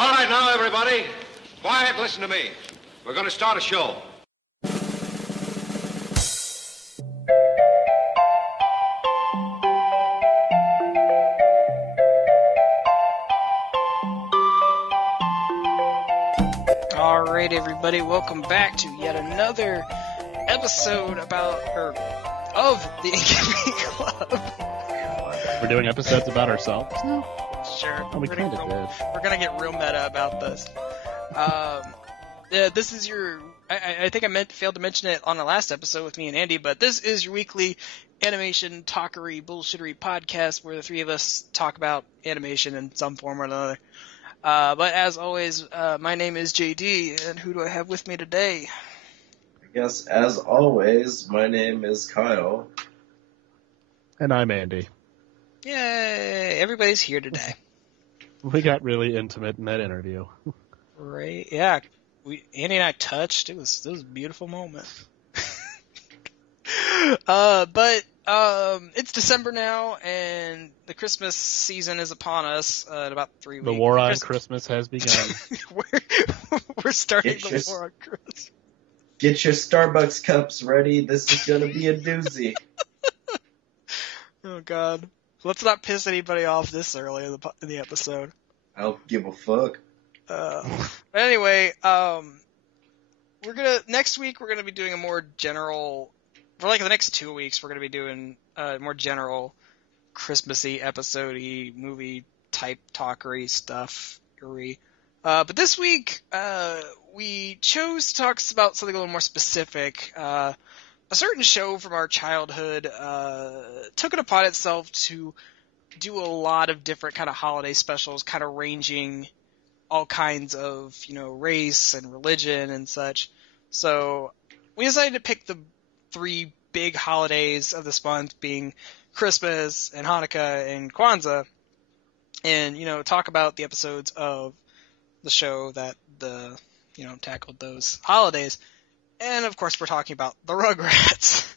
All right, now, everybody. Quiet, listen to me. We're going to start a show. All right, everybody, welcome back to yet another episode of the Ink Club. We're doing episodes about ourselves now? Sure. Oh, we kind of did. We're gonna get real meta about this. This is your. I think I failed to mention it on the last episode with me and Andy, but this is your weekly animation talkery bullshittery podcast where the three of us talk about animation in some form or another. But as always, my name is JD, and who do I have with me today? I guess, as always, my name is Kyle. And I'm Andy. Yay! Everybody's here today. We got really intimate in that interview. Right? Yeah. Andy and I touched. It was a beautiful moment. But it's December now, and the Christmas season is upon us in about 3 weeks. The war on Christmas has begun. we're starting the war on Christmas. Get your Starbucks cups ready. This is going to be a doozy. Oh, God. Let's not piss anybody off this early in the episode. I don't give a fuck. But anyway, next week we're gonna be doing a more general. For like the next 2 weeks, we're gonna be doing more general Christmassy, episode-y, movie type talkery stuff. But this week, we chose to talk about something a little more specific. A certain show from our childhood took it upon itself to do a lot of different kind of holiday specials, kind of ranging all kinds of, race and religion and such. So we decided to pick the 3 big holidays of this month, being Christmas and Hanukkah and Kwanzaa, and, talk about the episodes of the show that tackled those holidays. And, of course, we're talking about the Rugrats.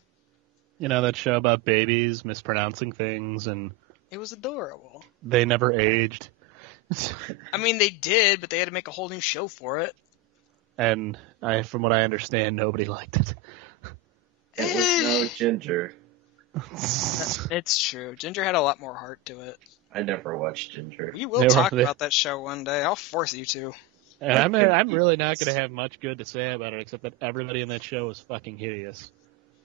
That show about babies mispronouncing things, and it was adorable. They never aged. I mean, they did, but they had to make a whole new show for it. And from what I understand, nobody liked it. It was no Ginger. It's true. Ginger had a lot more heart to it. I never watched Ginger. We will talk about that show one day. I'll force you to. And I'm really not going to have much good to say about it, except that everybody in that show is fucking hideous.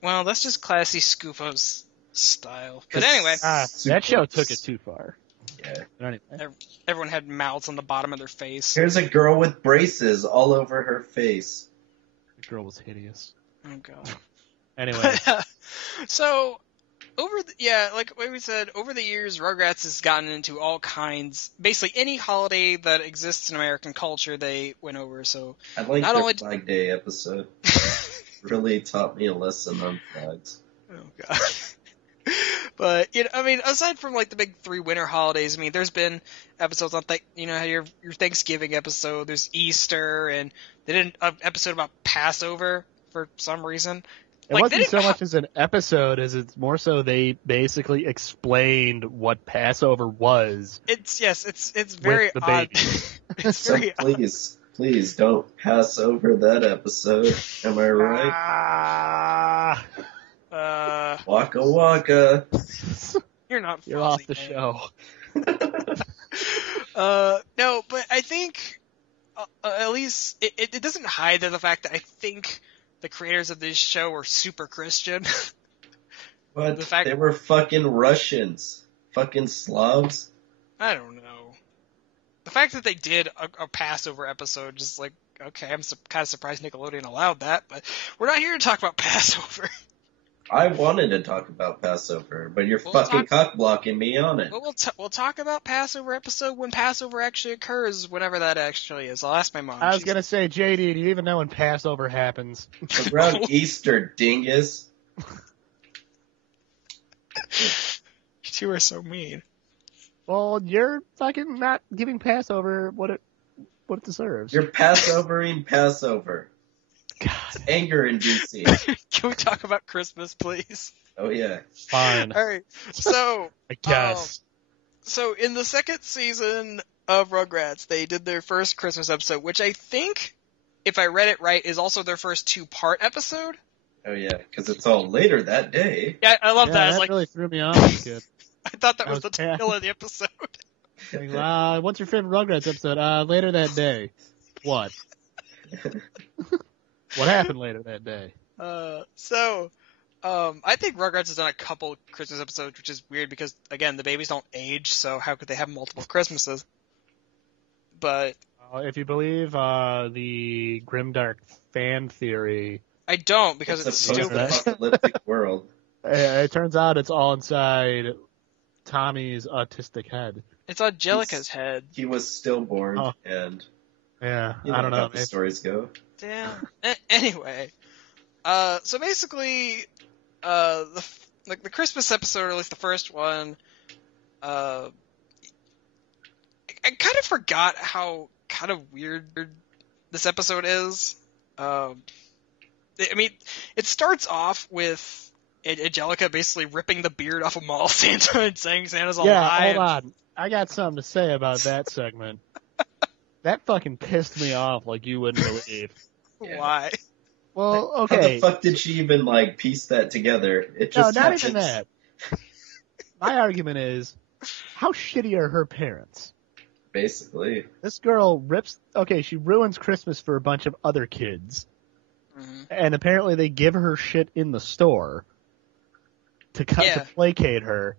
Well, that's just classy Scoopos style. But anyway. That show took it too far. Yeah. Anyway. Everyone had mouths on the bottom of their face. Here's a girl with braces all over her face. The girl was hideous. Oh, God. Anyway. So, like we said, over the years, Rugrats has gotten into all kinds. Basically, any holiday that exists in American culture, they went over. So I like the Flag Day episode. Really taught me a lesson on flags. Oh, God. But, aside from, the big 3 winter holidays, there's been episodes on, your Thanksgiving episode, there's Easter, and they did an episode about Passover for some reason. It wasn't so much as an episode as it's more so they basically explained what Passover was. It's very odd. It's so very please don't pass over that episode. Am I right? Waka waka. You're not. You're off the show. No, but I think at least it doesn't hide the fact that I think the creators of this show were super Christian. But they were fucking Russians. Fucking Slavs. I don't know. The fact that they did a Passover episode, just okay, I'm kind of surprised Nickelodeon allowed that, but we're not here to talk about Passover. I wanted to talk about Passover, but you're cock-blocking me on it. We'll talk about Passover episode when Passover actually occurs, whenever that actually is. I'll ask my mom. I was going to say, JD, do you even know when Passover happens? Around Easter, dingus. You two are so mean. Well, you're fucking not giving Passover what it deserves. You're Passovering Passover. God. It's anger-inducing. Can we talk about Christmas, please? Oh, yeah. Fine. All right. So, I guess. So in the second season of Rugrats, they did their first Christmas episode, which I think, if I read it right, is also their first 2-part episode. Oh yeah, because it's all later that day. Yeah, I love Yeah, that. I was that like, really threw me off as a kid. I thought that I was the was- yeah. title of the episode. Like, what's your favorite Rugrats episode? Later that day. What? What happened later that day? I think Rugrats has done a couple Christmas episodes, which is weird because, again, the babies don't age, so how could they have multiple Christmases? But If you believe the grimdark fan theory, I don't, because it's a stupid. post-apocalyptic world. it turns out it's all inside Tommy's autistic head. It's Angelica's head. He was stillborn, Oh. and Yeah, you know I don't know. how the stories go. Damn. Anyway, so basically, the Christmas episode, or at least the first one, I kind of forgot how kind of weird this episode is. I mean, it starts off with Angelica basically ripping the beard off of Mall Santa and saying Santa's alive. Yeah, hold on. I got something to say about that segment. That fucking pissed me off like you wouldn't believe. Yeah. Why? Well, How okay. the fuck did she even piece that together? It No, just not happens. even that. My argument is, how shitty are her parents? Basically, This girl she ruins Christmas for a bunch of other kids. Mm-hmm. And apparently they give her shit in the store to placate her.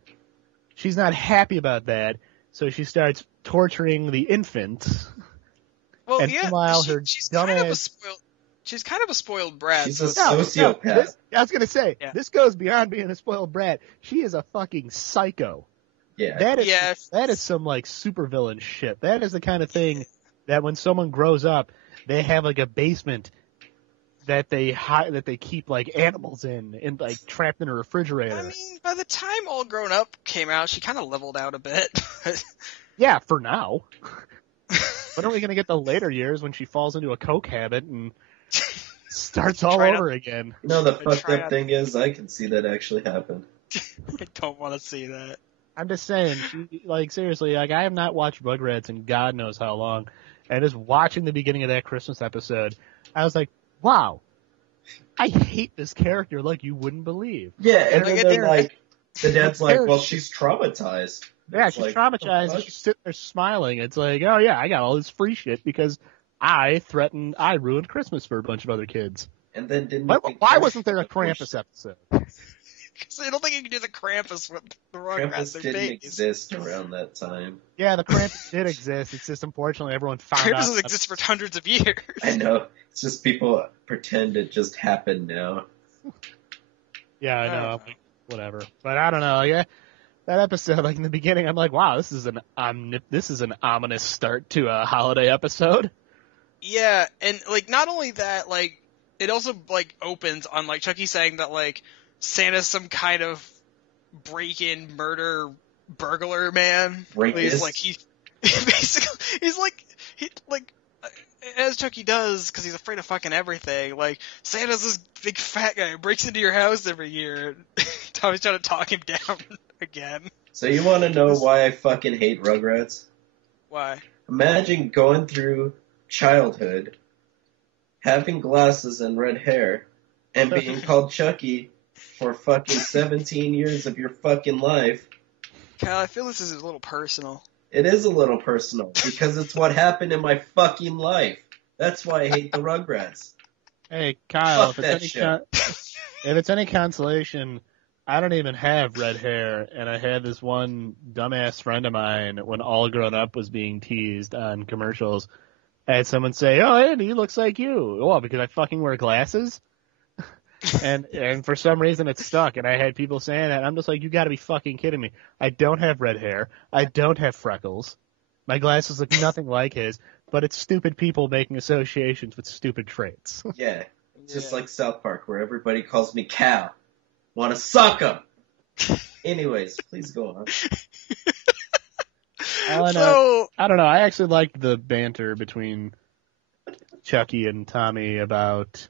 She's not happy about that, so she starts torturing the infants. Well, And yeah, meanwhile, her she's dumb kind of a ass- spoiled. She's kind of a spoiled brat. She's so a it's- sociopath. I was gonna say, Yeah. this goes beyond being a spoiled brat. She is a fucking psycho. Yeah. That is some supervillain shit. That is the kind of thing that when someone grows up, they have a basement that they keep animals in and trapped in a refrigerator. I mean, by the time All Grown Up came out, she kind of leveled out a bit. Yeah, for now. When are we gonna get the later years when she falls into a coke habit and starts all Try not- over again? You know, the I fucked try up not- thing is, I can see that actually happen. I don't want to see that. I'm just saying, seriously, I have not watched Rugrats in God knows how long, and just watching the beginning of that Christmas episode, I was like, wow, I hate this character like you wouldn't believe. Yeah, and Like, then, the dad's like, There- well, she's traumatized. Yeah, It's she's like, traumatized, what and the she's sitting there smiling. It's like, oh yeah, I got all this free shit because I ruined Christmas for a bunch of other kids. fuck? And then didn't Why wasn't there a Krampus episode? Because I don't think you can do the Krampus with the Rugrats. Krampus They're didn't babies. exist around that time. Yeah, the Krampus did exist. It's just unfortunately everyone found Krampus out. has existed for hundreds of years. I know. It's just people pretend it just happened now. Yeah, I know. Whatever, but I don't know. Yeah, that episode, in the beginning, I'm like, wow, this is an ominous start to a holiday episode. Yeah, and not only that, it also opens on Chucky saying that Santa's some kind of break-in murder burglar man. Rapist. He's as Chucky does, because he's afraid of fucking everything. Santa's this big fat guy who breaks into your house every year. Tommy's trying to talk him down again. So you want to know why I fucking hate Rugrats? Why? Imagine going through childhood, having glasses and red hair, and being called Chucky for fucking 17 years of your fucking life. Kyle, I feel this is a little personal. It is a little personal, because it's what happened in my fucking life. That's why I hate the Rugrats. Hey, Kyle, Fuck that shit. if it's any consolation, I don't even have red hair, and I had this one dumbass friend of mine when All Grown Up was being teased on commercials. I had someone say, "Oh, Andy, he looks like you." Well, because I fucking wear glasses. and for some reason it stuck, and I had people saying that. I'm just like, you gotta be fucking kidding me. I don't have red hair. I don't have freckles. My glasses look nothing like his, but it's stupid people making associations with stupid traits. Yeah, it's just Yeah. like South Park, where everybody calls me Cal. Want to suck 'em. Anyways, please go on. I don't know. I actually liked the banter between Chucky and Tommy about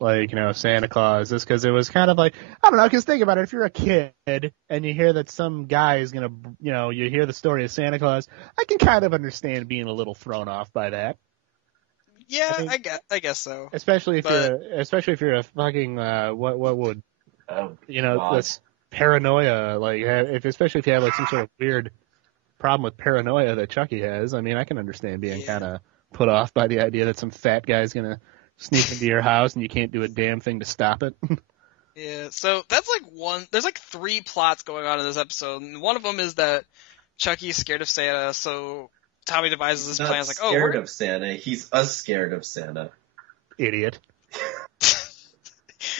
like, Santa Claus, is because it was kind of like, I don't know, because think about it, if you're a kid and you hear that some guy is going to, you hear the story of Santa Claus, I can kind of understand being a little thrown off by that. Yeah, I mean, I guess so. Especially if you're a fucking, what would, this paranoia, like, especially if you have like some sort of weird problem with paranoia that Chucky has. I mean, I can understand being kind of put off by the idea that some fat guy's going to sneak into your house and you can't do a damn thing to stop it. Yeah, so that's like there's like 3 plots going on in this episode, and one of them is that Chucky's scared of Santa, so Tommy devises this plan. It's like, oh, scared of Santa. He's scared of Santa. Idiot.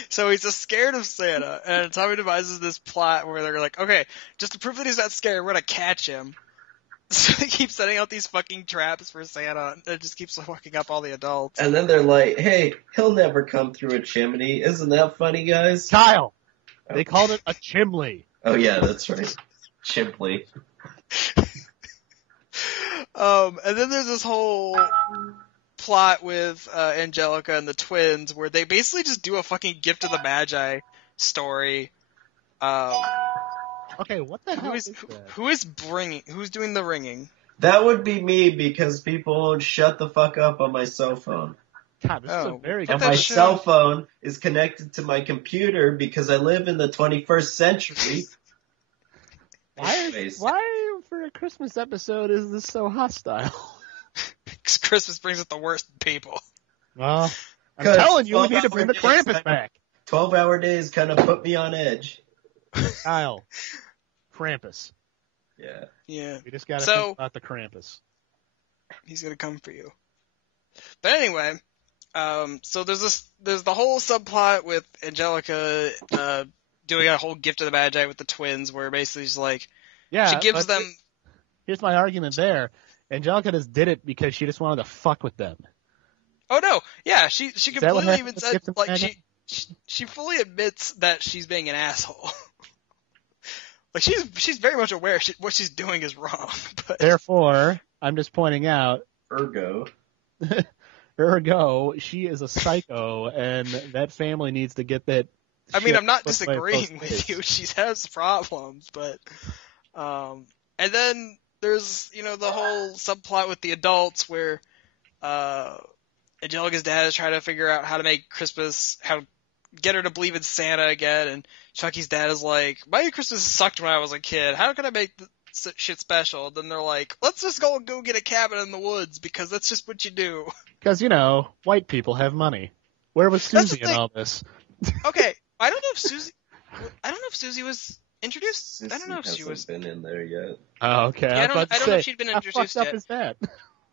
So he's just scared of Santa, and Tommy devises this plot where they're like, okay, just to prove that he's not scared, we're gonna catch him. So they keep setting out these fucking traps for Santa, and it just keeps fucking up all the adults. And then they're like, hey, he'll never come through a chimney. Isn't that funny, guys? Kyle! They called it a chimney. Oh, yeah, that's right. Chimpley. And then there's this whole plot with Angelica and the twins where they basically just do a fucking Gift of the Magi story. Okay, what the hell is that? Who's doing the ringing? That would be me because people won't shut the fuck up on my cell phone. God, this is a very And my cell phone is connected to my computer because I live in the 21st century. Why for a Christmas episode is this so hostile? Because Christmas brings out the worst people. Well, I'm telling you, we need to bring the Krampus back. 12-hour days kind of put me on edge. Kyle, Krampus. Yeah. We just gotta think about the Krampus. He's gonna come for you. But anyway, so there's the whole subplot with Angelica, doing a whole Gift of the Magi with the twins where basically she's like, she gives them... Here's my argument there. Angelica just did it because she just wanted to fuck with them. Oh no, yeah, she completely even said, like, she fully admits that she's being an asshole. Like, she's very much aware what she's doing is wrong. But... Therefore, I'm just pointing out... Ergo, she is a psycho, and that family needs to get that... I mean, I'm not disagreeing with you. She has problems, but... and then there's, the whole subplot with the adults where Angelica's dad is trying to figure out how to make Christmas... get her to believe in Santa again, and Chucky's dad is like, my Christmas sucked when I was a kid. How can I make shit special? Then they're like, let's just go get a cabin in the woods, because that's just what you do. Because, white people have money. Where was Susie in all this? Okay, I don't know if Susie was introduced. I don't know if she was been in there yet. Oh, okay. Yeah, I don't know if she'd been introduced yet. How fucked up is that?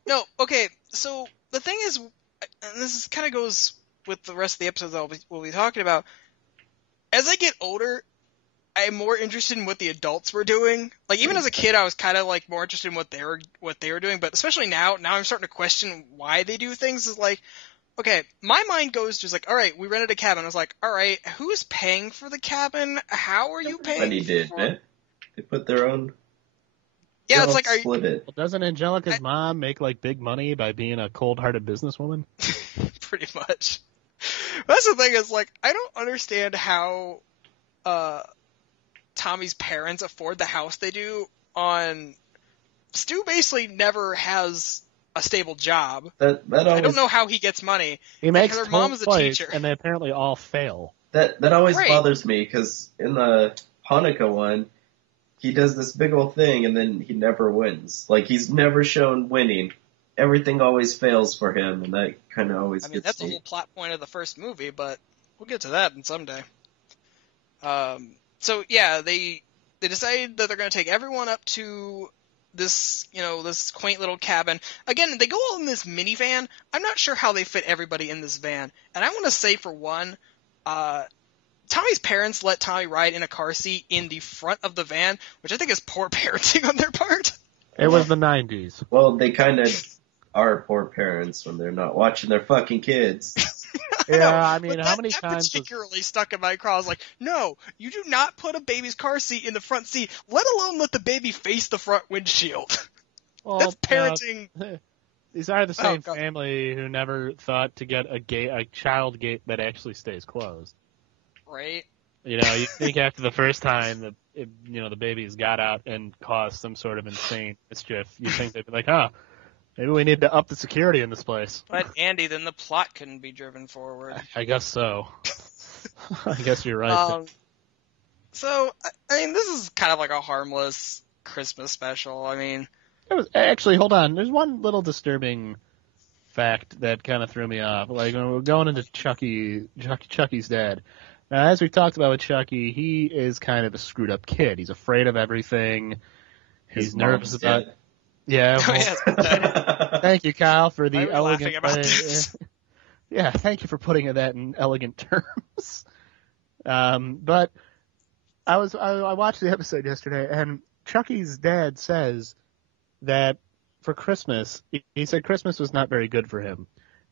No, okay, so the thing is, and this kind of goes with the rest of the episodes that we'll be talking about, as I get older, I'm more interested in what the adults were doing. Like, even as a kid, I was kind of, like, more interested in what they were doing, but especially now I'm starting to question why they do things. Is like, okay, my mind goes to, like, alright, we rented a cabin. I was like, alright, who's paying for the cabin? How are you paying Everybody did, man. They put their own... Yeah, it's like, Well, doesn't Angelica's mom make, like, big money by being a cold-hearted businesswoman? Pretty much. That's the thing, is, like, I don't understand how Tommy's parents afford the house they do on... Stu basically never has a stable job. I don't know how he gets money. He makes her mom is a teacher. And they apparently all fail. That always bothers me, because in the Hanukkah one, he does this big old thing, and then he never wins. Like, he's never shown winning. Everything always fails for him, and that kind of always gets that's the whole plot point of the first movie, but we'll get to that in someday. So, yeah, they decide that they're going to take everyone up to this, this quaint little cabin. Again, they go all in this minivan. I'm not sure how they fit everybody in this van. And I want to say, for one, Tommy's parents let Tommy ride in a car seat in the front of the van, which I think is poor parenting on their part. It was the 90s. Well, they kind of are poor parents when they're not watching their fucking kids. I mean, how many times particularly stuck in my craw. I was like, no, you do not put a baby's car seat in the front seat, let alone let the baby face the front windshield. Well, that's parenting. These are the same God. family who never thought to get a child gate that actually stays closed. Right? You know, you think after the first time that the babies got out and caused some sort of insane mischief, you think they'd be like, oh, maybe we need to up the security in this place. But Andy, then the plot couldn't be driven forward. I guess so. I guess you're right. So, I mean, this is kind of like a harmless Christmas special. I mean, It was actually, hold on. There's one little disturbing fact that kind of threw me off. Like when we're going into Chucky's dad. Now, as we talked about with Chucky, he is kind of a screwed up kid. He's afraid of everything. He's nervous about. Dead. Yeah. Oh, Well, yes. thank you, Kyle, for the Why are we elegant laughing about way. this? Yeah, thank you for putting that in elegant terms. But I watched the episode yesterday, and Chucky's dad says that for Christmas, he said Christmas was not very good for him.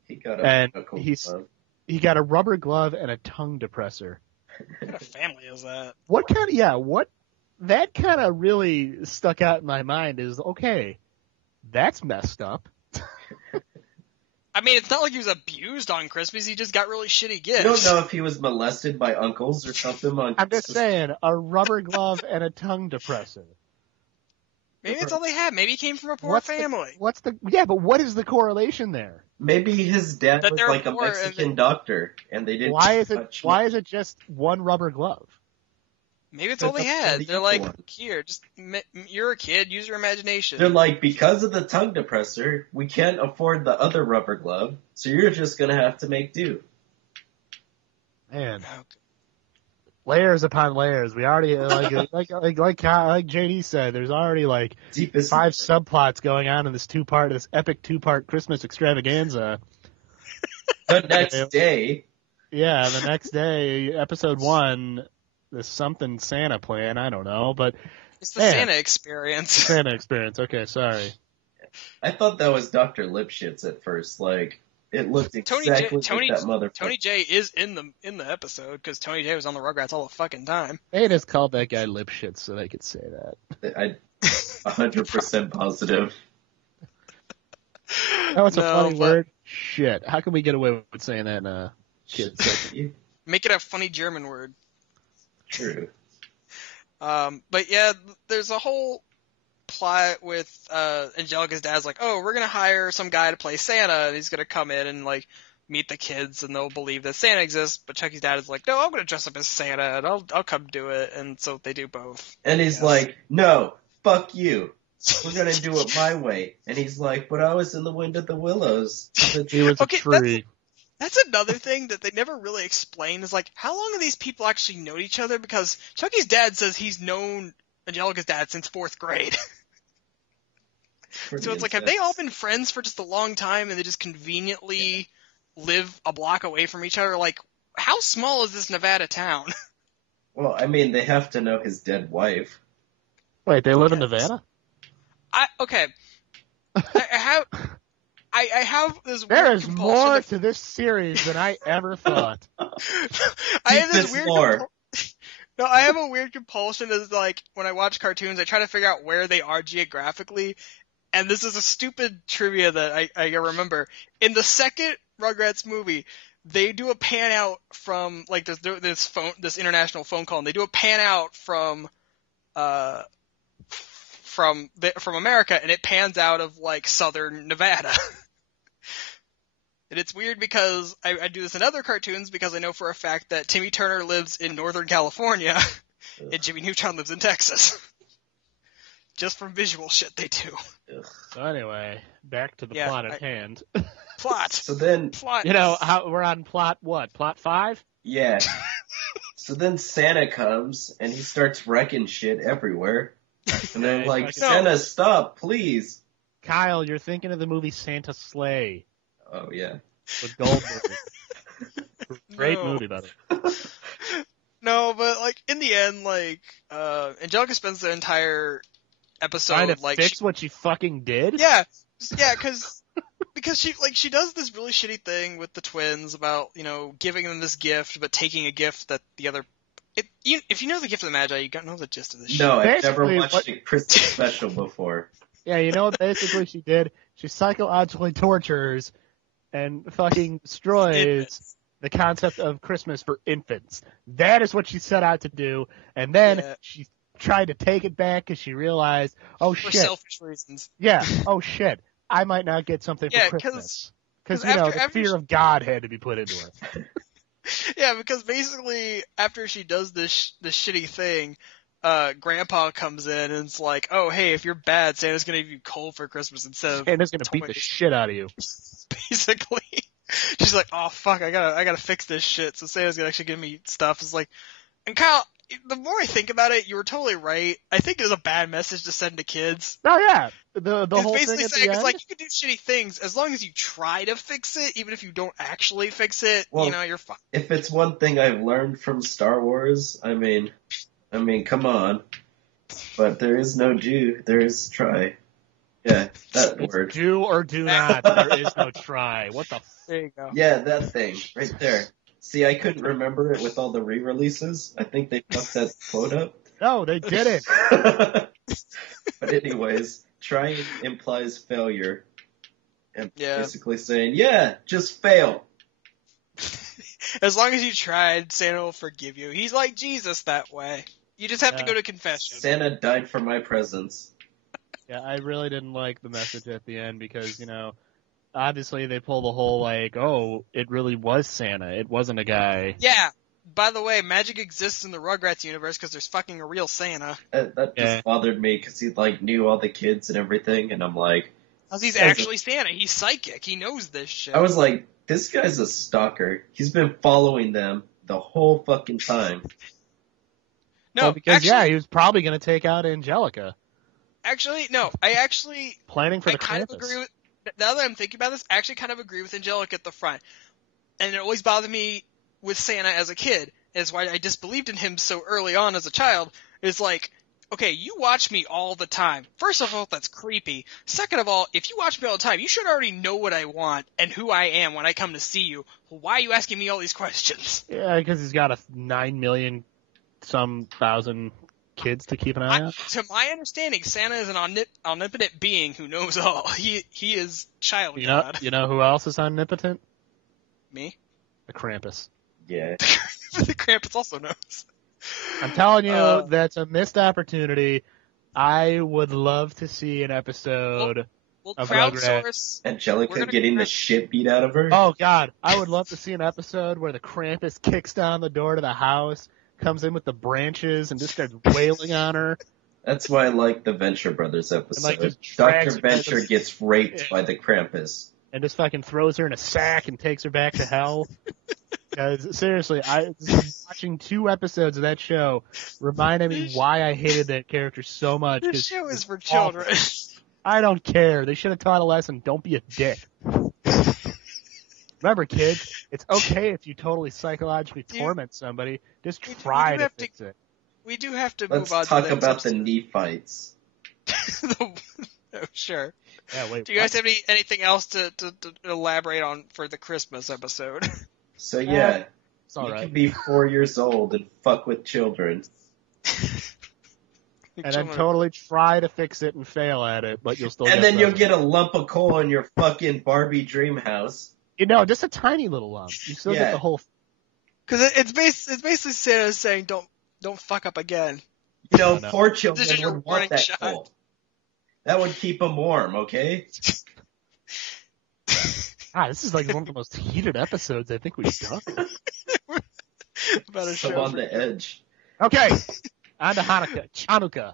He got And a cool glove. He got a rubber glove and a tongue depressor. What kind of family is that? That kind of really stuck out in my mind is, okay, that's messed up. I mean, it's not like he was abused on Christmas. He just got really shitty gifts. You don't know if he was molested by uncles or something. I'm just saying, a rubber glove and a tongue depressor. Maybe that's all they had. Maybe he came from a poor family. But what is the correlation there? Maybe his dad That was they're like a poor and Mexican doctor, and they didn't. Why is it just one rubber glove? Maybe it's all they had. the They're like, one. here, you're a kid, use your imagination. They're like, because of the tongue depressor, we can't afford the other rubber glove, so you're just gonna have to make do. Man, Oh, layers upon layers. We already like JD said. There's already like Deepest 5 subplots going on in this epic two-part Christmas extravaganza. The next day, Yeah, the next day, episode 1, the something Santa plan. I don't know, but it's the Santa experience. Santa experience. Okay, sorry. I thought that was Dr. Lipschitz at first. Like, it looked exactly like that motherfucker. Tony J is in the episode because Tony J was on the Rugrats all the fucking time. They just called that guy Lipschitz so they could say that. I'm 100% positive. Oh, it's a funny word. Shit. How can we get away with saying that in a kid's section? Make it a funny German word. True. But yeah, there's a whole plot with Angelica's dad's like, oh, we're gonna hire some guy to play Santa, and he's gonna come in and like meet the kids, and they'll believe that Santa exists. But Chucky's dad is like, no, I'm gonna dress up as Santa, and I'll come do it. And so they do both. And he's like, no, fuck you. We're gonna do it my way. And he's like, but I was in the wind of the willows. He was a tree. That's another thing that they never really explain is like, how long have these people actually known each other? Because Chucky's dad says he's known Angelica's dad since 4th grade. So it's like, have they all been friends for just a long time and they just conveniently live a block away from each other? Like, how small is this Nevada town? Well, I mean, they have to know his dead wife. Wait, they live in Nevada? Okay. I have this weird There is compulsion more to this series than I ever thought. I have this Keep weird this lore. No, I have a weird compulsion is like when I watch cartoons, I try to figure out where they are geographically. And this is a stupid trivia that I remember. In the second Rugrats movie, they do a pan out from like this international phone call, and they do a pan out from America, and it pans out of like southern Nevada. And it's weird because I do this in other cartoons because I know for a fact that Timmy Turner lives in Northern California and Jimmy Neutron lives in Texas. Just from visual shit they do. So anyway, back to the plot at hand. Plot. So then, Plot. You know, we're on plot what? Plot 5? yeah. So then Santa comes, and he starts wrecking shit everywhere. And they're like, No. Santa, stop, please. Kyle, you're thinking of the movie Santa Sleigh Oh, yeah. with Goldberg. Great No. movie, buddy. No, but like in the end, like Angelica spends the entire episode Trying to like fix what she fucking did? yeah, because she does this really shitty thing with the twins about giving them this gift but taking a gift that the other. If you know the Gift of the Magi, you don't know the gist of this shit. No, I've never Basically, watched a Christmas special before. Yeah, you know what basically she did? She psychologically tortures and fucking destroys Infants. the concept of Christmas for infants. That is what she set out to do, and then Yeah. she tried to take it back because she realized, oh For shit, selfish reasons. yeah, oh shit, I might not get something Yeah, for Christmas. 'cause Because, you know, after the fear she- of God had to be put into her. Yeah, because basically after she does this shitty thing, Grandpa comes in and it's like, oh hey, if you're bad, Santa's gonna give you coal for Christmas instead of Santa's gonna beat the toys. shit out of you. Basically, she's like, oh fuck, I gotta fix this shit. So Santa's gonna actually give me stuff. It's like, and Kyle, the more I think about it, you were totally right. I think it was a bad message to send to kids. Oh yeah, the It's whole basically thing at saying, the it's end. like, you can do shitty things as long as you try to fix it, even if you don't actually fix it, Well, you know, you're fine. If it's one thing I've learned from Star Wars, I mean, come on. But there is no do, there is try. Yeah, that It's word. do or do not. There is no try. What the? There you go. Yeah, that thing right there. See, I couldn't remember it with all the re-releases. I think they fucked that quote up. No, they didn't. But anyways, trying implies failure. And Yeah. basically saying, yeah, just fail. As long as you tried, Santa will forgive you. He's like Jesus that way. You just have to Yeah. go to confession. Santa died for my presents. Yeah, I really didn't like the message at the end because, you know, obviously they pull the whole like, oh, it really was Santa. It wasn't a guy. Yeah. By the way, magic exists in the Rugrats universe because there's fucking a real Santa. That Yeah. just bothered me because he like knew all the kids and everything, and I'm like, Because he's This guy's actually Santa. He's psychic. He knows this shit. I was like, this guy's a stalker. He's been following them the whole fucking time. no, Well, because actually, yeah, he was probably going to take out Angelica, no. I actually, planning for I the kind of Krampus. agree with. Now that I'm thinking about this, I actually kind of agree with Angelica at the front. And it always bothered me with Santa as a kid. Is why I disbelieved in him so early on as a child. Is like, okay, you watch me all the time. First of all, that's creepy. Second of all, if you watch me all the time, you should already know what I want and who I am when I come to see you. Why are you asking me all these questions? Yeah, because he's got 9 million some thousand kids to keep an eye on. To my understanding, Santa is an omnipotent being who knows all. He is child God. You know who else is omnipotent? Me? The Krampus. Yeah. The Krampus also knows. I'm telling you, Uh, that's a missed opportunity. I would love to see an episode. We'll Of crowdsource. Angelica We're gonna- getting the shit beat out of her. Oh God, I would love to see an episode where the Krampus kicks down the door to the house, comes in with the branches, and just starts wailing on her. That's why I like the Venture Brothers episode. like, just drags Dr. her by Venture the- gets raped Yeah. by the Krampus. And just fucking throws her in a sack and takes her back to hell. Because seriously, just watching 2 episodes of that show reminded me why I hated that character so much. This 'cause show is it's for awful. children. I don't care. They should have taught a lesson. Don't be a dick. Remember, kids, it's okay if you totally psychologically You- torment somebody. Just you do try to have to- fix it. We do have to Let's move on talk to the next about the episode. Nephites. Oh, sure. Yeah, wait. Do you guys have anything else to elaborate on for the Christmas episode? So yeah, It's all you right. can be 4 years old and fuck with children. And then totally try to fix it and fail at it, but you'll still And get then you'll presents. get a lump of coal in your fucking Barbie dream house. You know, just a tiny little lump. You still Yeah. get the whole. Because it's basically Santa saying don't fuck up again. You know, no. poor This children is your would warning want that shot. coal. That would keep them warm, okay? This is like one of the most heated episodes I think we've done. About a So show on for the edge. Okay, on to Chanukah.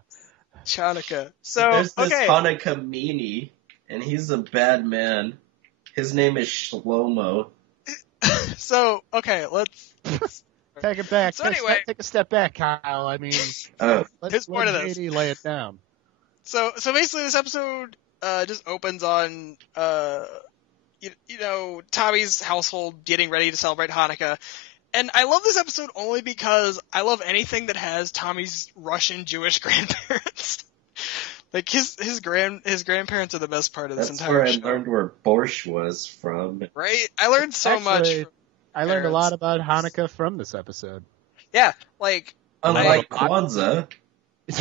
Chanukah. So There's this okay, Hanukkah meanie, and he's a bad man. His name is Shlomo. so okay, let's. Take it back. So anyway- Take a step back, Kyle. I mean, Oh, let's Here's part let of this. JD lay it down. So basically, this episode just opens on you know, Tommy's household getting ready to celebrate Hanukkah. And I love this episode only because I love anything that has Tommy's Russian Jewish grandparents. Like his grandparents are the best part of this that's entire where I show. learned where borscht was from. Right? I learned so much. Actually, From, I learned a parents. lot about Hanukkah from this episode. yeah, like Unlike I- Kwanzaa.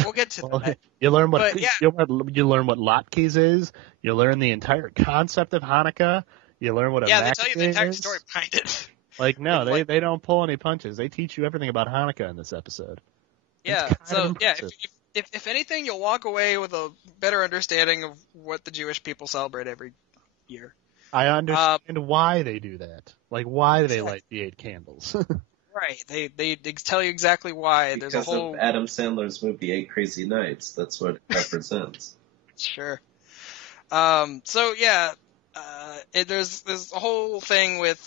we'll get to Well, that. You learn what But, yeah. you learn what latkes is. You learn the entire concept of Hanukkah. You learn what a they tell macaque you the entire is. story behind it. Like, no, Like- they don't pull any punches. They teach you everything about Hanukkah in this episode. Yeah, It's kind so, of yeah, impressive. if anything, you'll walk away with a better understanding of what the Jewish people celebrate every year. I understand why they do that. Like, why do they light the 8 candles? Right, they tell you exactly why. Because There's a whole... of Adam Sandler's movie 8 Crazy Nights. That's what it represents. Sure. So yeah, there's a whole thing with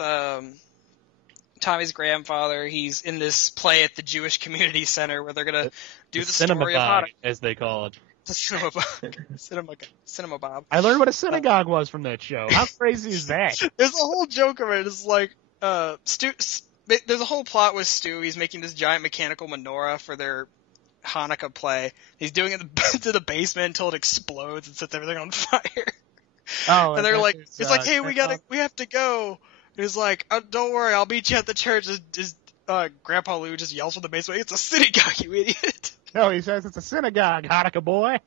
Tommy's grandfather. He's in this play at the Jewish Community Center where they're gonna do the story of synagogue, Hanukkah. as they call it. The cinema Bob. I learned what a synagogue was from that show. How crazy is that? There's a whole joke of it. It's like there's a whole plot with Stu. He's making this giant mechanical menorah for their Hanukkah play. He's doing it to the basement until it explodes and sets everything on fire. Oh, And they're like, it's it's like, hey, we have to go. And he's like, don't worry, I'll meet you at the church. Grandpa Lou just yells from the basement, it's a synagogue, you idiot. No, he says it's a synagogue, Hanukkah boy.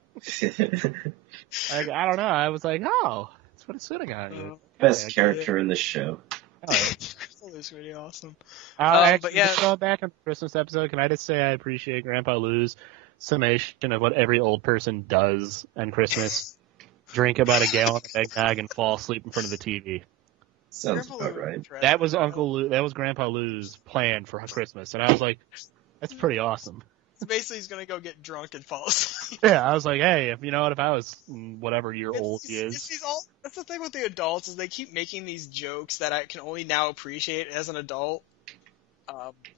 I don't know. I was like, oh, that's what a synagogue is. Best character in the show. Oh. That's really awesome. Actually, yeah. just going back on the Christmas episode, can I just say I appreciate Grandpa Lou's summation of what every old person does on Christmas? Drink about a gallon of eggnog and fall asleep in front of the TV. Sounds about right. That was that was Grandpa Lou's plan for Christmas, and I was like, that's pretty awesome. So basically, he's gonna go get drunk and fall asleep. Yeah, I was like, hey, if I was whatever year old he is. That's the thing with the adults is they keep making these jokes that I can only now appreciate as an adult.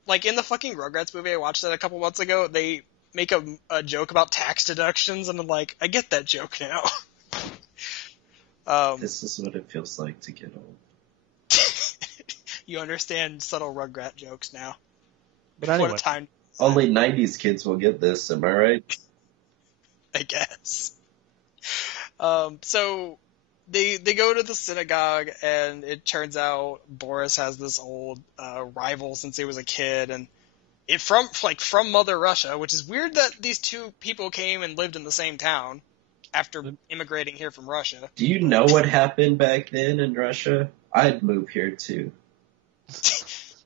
Like in the fucking Rugrats movie, I watched that a couple months ago. They make a joke about tax deductions, and I'm like, I get that joke now. This is what it feels like to get old. You understand subtle Rugrat jokes now. But anyway, What a time. Only 90s kids will get this, am I right? I guess. So they go to the synagogue, and it turns out Boris has this old rival since he was a kid, and from Mother Russia, which is weird that these two people came and lived in the same town after immigrating here from Russia. Do you know what happened back then in Russia? I'd move here too.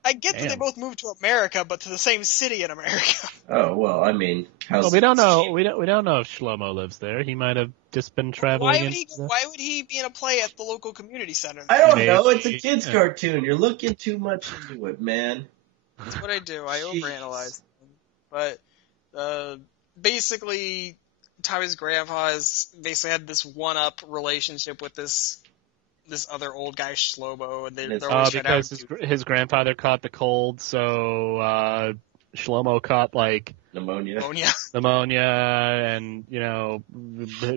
I get that they both moved to America, but to the same city in America. Oh well, I mean, well, we don't know. We don't know if Shlomo lives there. He might have just been traveling. Why would he be in a play at the local community center? I don't know. It's a kids' cartoon. You're looking too much into it, man. That's what I do. I overanalyze. But basically, Tommy's grandpa has basically had this one-up relationship with this other old guy Shlomo, and they're always trying because to his grandfather caught the cold, so Shlomo caught like pneumonia, and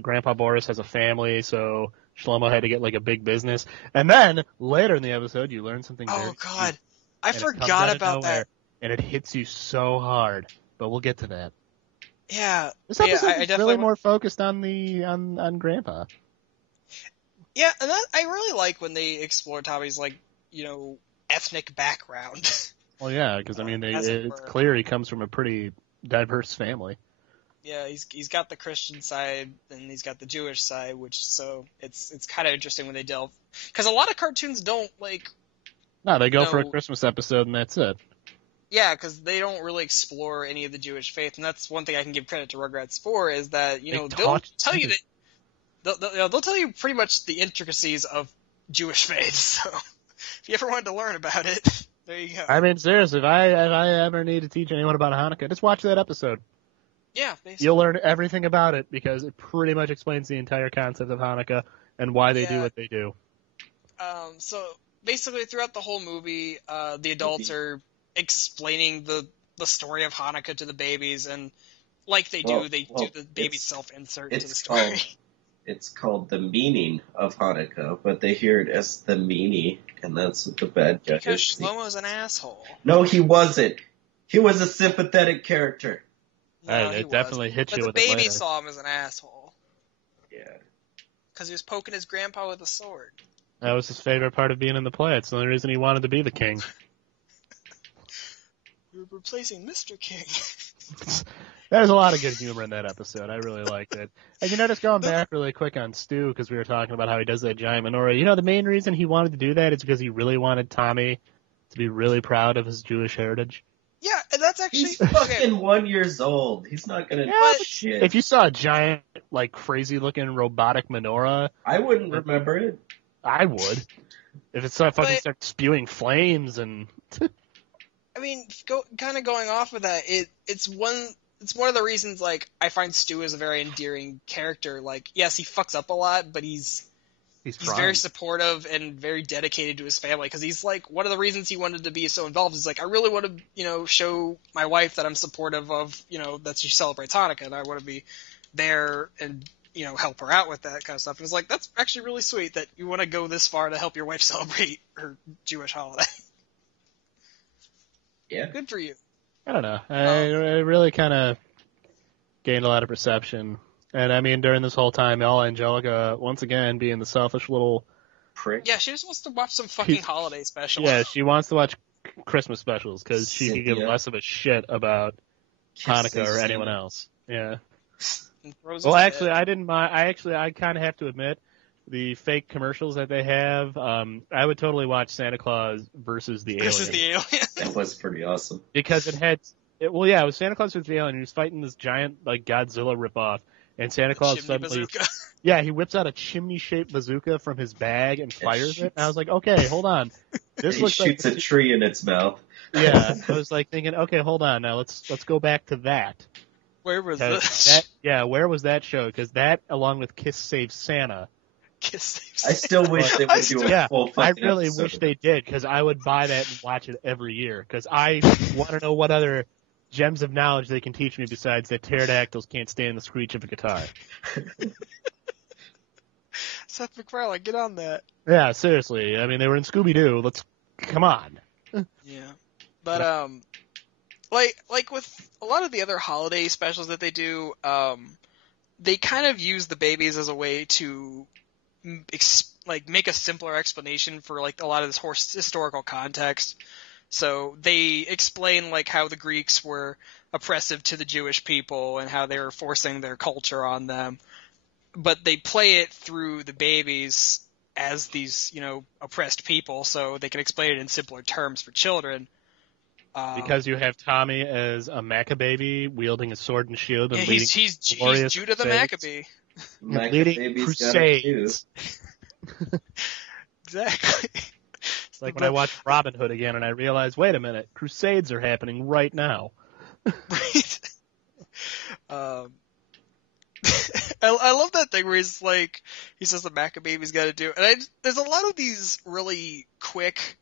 Grandpa Boris has a family, so Shlomo had to get like a big business. And then later in the episode, you learn something. Oh God, I forgot about that. And it hits you so hard, but we'll get to that. Yeah, this episode is really more focused on on Grandpa. Yeah, and I really like when they explore Tommy's ethnic background. Well, yeah, because I mean, it's clear he comes from a pretty diverse family. Yeah, he's got the Christian side and he's got the Jewish side, so it's kind of interesting when they delve, because a lot of cartoons don't No, they go for a Christmas episode and that's it. Yeah, because they don't really explore any of the Jewish faith, and that's one thing I can give credit to Rugrats for, is that they'll tell you that. They'll tell you pretty much the intricacies of Jewish faith, so if you ever wanted to learn about it, there you go. I mean, seriously, if I ever need to teach anyone about Hanukkah, just watch that episode. Yeah, basically. You'll learn everything about it, because it pretty much explains the entire concept of Hanukkah and why they do what they do. So basically, throughout the whole movie, the adults are explaining the story of Hanukkah to the babies, and they do the baby self-insert into the story. It's called the meaning of Hanukkah, but they hear it as the meanie, and that's what the bad guy is. Because Shlomo's an asshole. No, he wasn't. He was a sympathetic character. No, it definitely hit you with it later. But the baby saw him as an asshole. Yeah. Because he was poking his grandpa with a sword. That was his favorite part of being in the play. It's the only reason he wanted to be the king. We're replacing Mr. King. There's a lot of good humor in that episode. I really liked it. And just going back really quick on Stu, because we were talking about how he does that giant menorah. The main reason he wanted to do that is because he really wanted Tommy to be really proud of his Jewish heritage. Yeah, and that's actually He's fucking 1 year old. He's not gonna do shit. If you saw a giant, crazy-looking robotic menorah, I wouldn't remember it. I would. If it started spewing flames and... I mean, kind of going off of that, it's one of the reasons, I find Stu is a very endearing character. Yes, he fucks up a lot, but he's very supportive and very dedicated to his family, because he's one of the reasons he wanted to be so involved is I really want to, show my wife that I'm supportive of, that she celebrates Hanukkah, and I want to be there and, help her out with that kind of stuff. And it's that's actually really sweet that you want to go this far to help your wife celebrate her Jewish holiday. Yeah. Good for you. I don't know. I really kind of gained a lot of perception. And I mean, during this whole time, Angelica, once again, being the selfish little prick. Yeah, she just wants to watch some fucking holiday special. Yeah, she wants to watch Christmas specials because she could give less of a shit about Hanukkah or anyone else. Yeah. Well, actually, I didn't mind. I kind of have to admit, the fake commercials that they have, I would totally watch Santa Claus versus the Alien. That was pretty awesome. Because it was Santa Claus versus the Alien. He was fighting this giant, Godzilla ripoff. And Santa Claus suddenly, he whips out a chimney-shaped bazooka from his bag and fires it. And I was like, okay, hold on. This looks like shoots a tree in its mouth. Yeah, I was thinking, okay, hold on now. Let's go back to that. Where was this? Where was that show? Because that, along with Kiss Saves Santa. Kiss Saves Santa. I still wish they would do a full fucking I really episode. wish they did, because I would buy that and watch it every year. Because I want to know what other gems of knowledge they can teach me besides that pterodactyls can't stand the screech of a guitar. Seth MacFarlane, get on that. Yeah, seriously. I mean, they were in Scooby-Doo. Come on. Yeah. But, like with a lot of the other holiday specials that they do, they kind of use the babies as a way to, make a simpler explanation for, a lot of this historical context. So they explain, how the Greeks were oppressive to the Jewish people and how they were forcing their culture on them. But they play it through the babies as these, oppressed people, so they can explain it in simpler terms for children. Because you have Tommy as a Maccabee wielding a sword and shield and leading he's Judah the Maccabee. Leading crusades. Exactly. It's like when I watched Robin Hood again and I realized, wait a minute, crusades are happening right now. Right. I love that thing where he's he says the Maccabee's got to do, and there's a lot of these really quick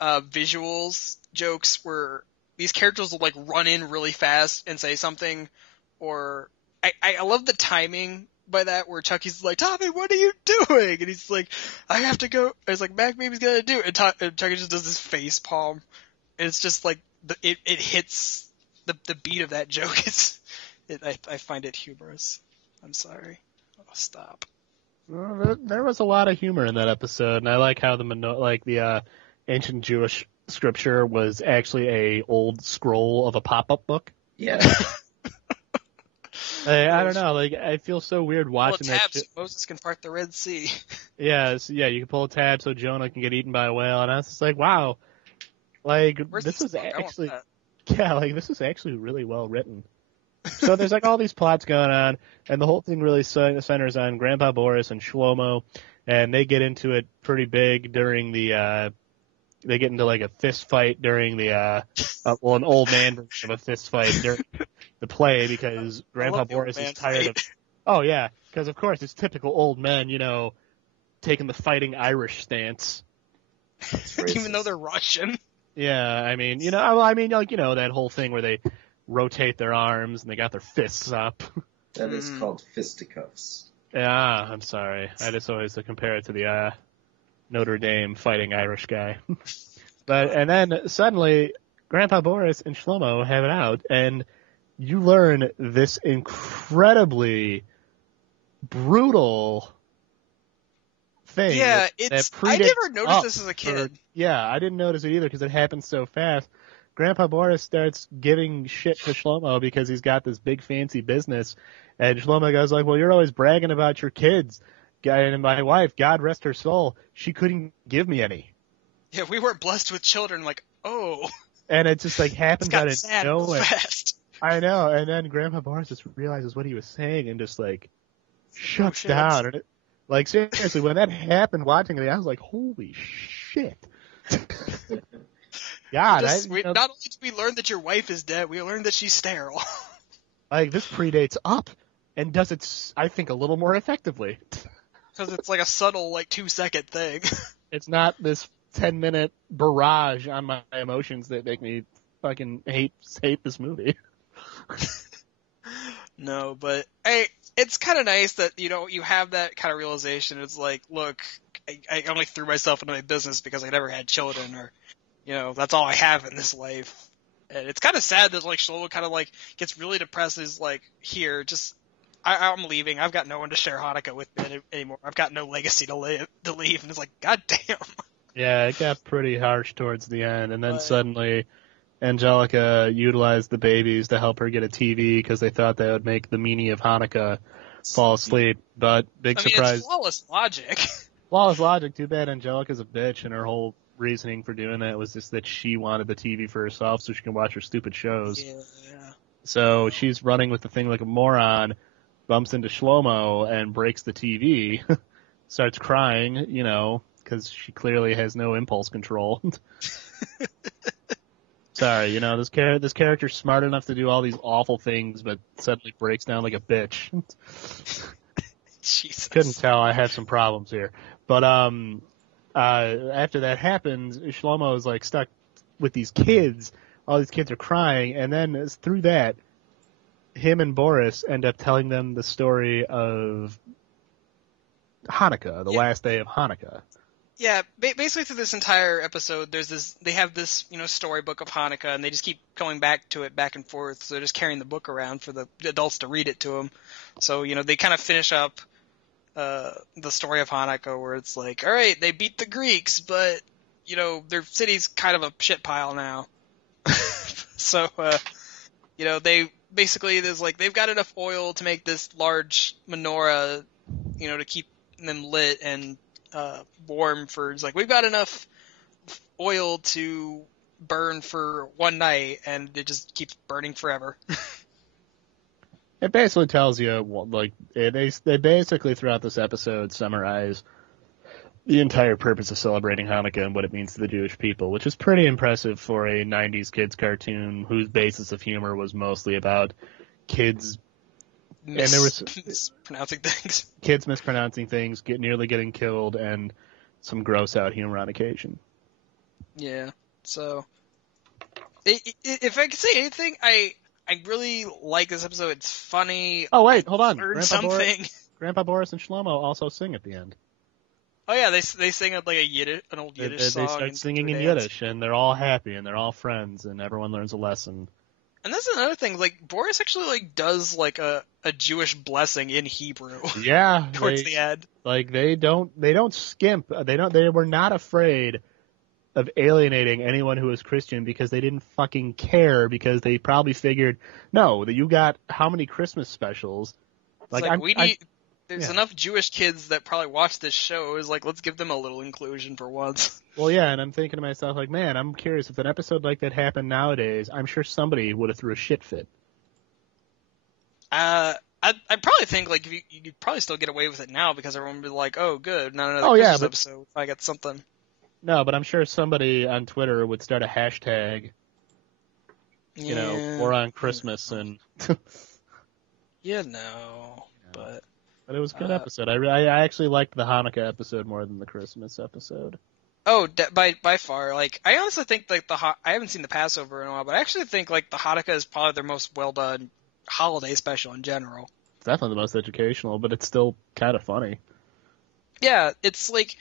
visuals jokes where these characters will run in really fast and say something, or I love the timing by that where Chucky's like, Tommy, what are you doing? And he's like, I have to go. And it's Maccabee's got to do it. And Chucky just does this face palm, and it's just it hits the beat of that joke. I find it humorous. I'm sorry. I'll stop. Well, there was a lot of humor in that episode, and I like how the ancient Jewish scripture was actually a old scroll of a pop-up book. Yeah. I don't know. I feel so weird watching that. So Moses can part the Red Sea. Yeah, you can pull a tab so Jonah can get eaten by a whale, and I was just like, wow. This is actually, this is actually really well written. So there's all these plots going on, and the whole thing really centers on Grandpa Boris and Shlomo, and they get into it pretty big during the, they get into a fist fight during the, an old man version of a fist fight during the play because Grandpa Boris is tired of, oh yeah, because of course it's typical old men, taking the fighting Irish stance. Even though they're Russian. Yeah, I mean, that whole thing where they rotate their arms and they got their fists up. That is called fisticuffs. Yeah, I'm sorry. I just always compare it to the Notre Dame fighting Irish guy. And then suddenly Grandpa Boris and Shlomo have it out, and you learn this incredibly brutal thing. Yeah, I never noticed this as a kid. I didn't notice it either because it happened so fast. Grandpa Boris starts giving shit to Shlomo because he's got this big fancy business, and Shlomo goes like, well, you're always bragging about your kids. And my wife, God rest her soul, she couldn't give me any. Yeah, we weren't blessed with children. Like, oh. And it just like happens out of sad nowhere. fast. I know, and then Grandpa Boris just realizes what he was saying and just like shuts down. And like seriously, when that happened, watching it, I was like, holy shit. God, not only did we learn that your wife is dead, we learned that she's sterile. Like, this predates Up, and does it, I think, a little more effectively. Because it's like a subtle, like, 2-second thing. It's not this 10-minute barrage on my emotions that make me fucking hate this movie. No, but, hey, it's kind of nice that, you have that kind of realization. It's like, look, I only threw myself into my business because I never had children, or, that's all I have in this life. And it's kind of sad that, like, Shlomo kind of, like, gets really depressed. Is like, here, I'm leaving. I've got no one to share Hanukkah with me anymore. I've got no legacy to leave. And it's like, God damn. Yeah, it got pretty harsh towards the end. And then suddenly, Angelica utilized the babies to help her get a TV because they thought that would make the meaning of Hanukkah fall asleep. But surprise. It's flawless logic. Flawless logic. Too bad Angelica's a bitch, and her whole reasoning for doing that was just that she wanted the TV for herself so she can watch her stupid shows. Yeah. So she's running with the thing like a moron, bumps into Shlomo and breaks the TV, starts crying, because she clearly has no impulse control. Sorry, this character's smart enough to do all these awful things, but suddenly breaks down like a bitch. Jesus. Couldn't tell I have some problems here. But after that happens, Shlomo is like stuck with these kids. All these kids are crying, and then through that, him and Boris end up telling them the story of Hanukkah, the last day of Hanukkah. Yeah, basically through this entire episode, they have this, storybook of Hanukkah, and they just keep going back to it back and forth. So they're just carrying the book around for the adults to read it to them. So, they kind of finish up the story of Hanukkah, where it's like, all right, they beat the Greeks, but their city's kind of a shit pile now. So they basically they've got enough oil to make this large menorah, to keep them lit and warm for. It's like, we've got enough oil to burn for one night, and it just keeps burning forever. It basically tells you, they basically throughout this episode summarize the entire purpose of celebrating Hanukkah and what it means to the Jewish people, which is pretty impressive for a 90s kids cartoon whose basis of humor was mostly about kids mispronouncing things. Kids mispronouncing things, nearly getting killed, and some gross out humor on occasion. Yeah, so if I could say anything, I really like this episode. It's funny. Oh wait, hold on. Grandpa Boris and Shlomo also sing at the end. Oh yeah, they sing like an old Yiddish song. They start singing in Yiddish, and they're all happy, and they're all friends, and everyone learns a lesson. And that's another thing. Like, Boris actually does like a Jewish blessing in Hebrew. Yeah, towards the end. Like they don't skimp. They were not afraid of alienating anyone who was Christian because they didn't fucking care, because they probably figured, no, that you got how many Christmas specials? There's enough Jewish kids that probably watch this show. Is like, let's give them a little inclusion for once. Well, yeah, and I'm thinking to myself, like, man, I'm curious if an episode like that happened nowadays. I'm sure somebody would have threw a shit fit. I probably think like you could probably still get away with it now because everyone would be like, oh, good, not another Christmas episode. If I get something. No, but I'm sure somebody on Twitter would start a hashtag. War on Christmas and. But it was a good episode. I actually liked the Hanukkah episode more than the Christmas episode. Oh, by far. Like, I honestly think like I haven't seen the Passover in a while, but I actually think like the Hanukkah is probably their most well done holiday special in general. It's definitely the most educational, but it's still kind of funny. Yeah, it's like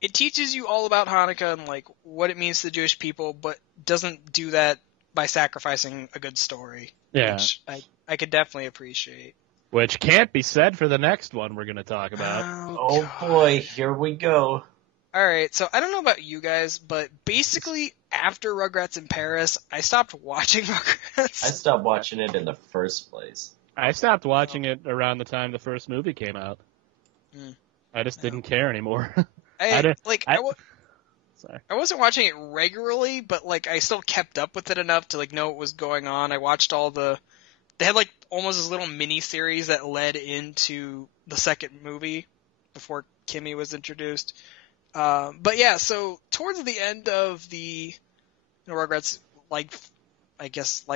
it teaches you all about Hanukkah and like what it means to the Jewish people, but doesn't do that by sacrificing a good story. Yeah, which I could definitely appreciate. Which can't be said for the next one we're going to talk about. Oh boy, here we go. Alright, so I don't know about you guys, but basically after Rugrats in Paris, I stopped watching Rugrats. I stopped watching it in the first place. I stopped watching it around the time the first movie came out. I just didn't care anymore. Sorry. I wasn't watching it regularly, but like I still kept up with it enough to like know what was going on. I watched they had like almost this little mini series that led into the second movie before Kimmy was introduced. But yeah, so towards the end of the Rugrats life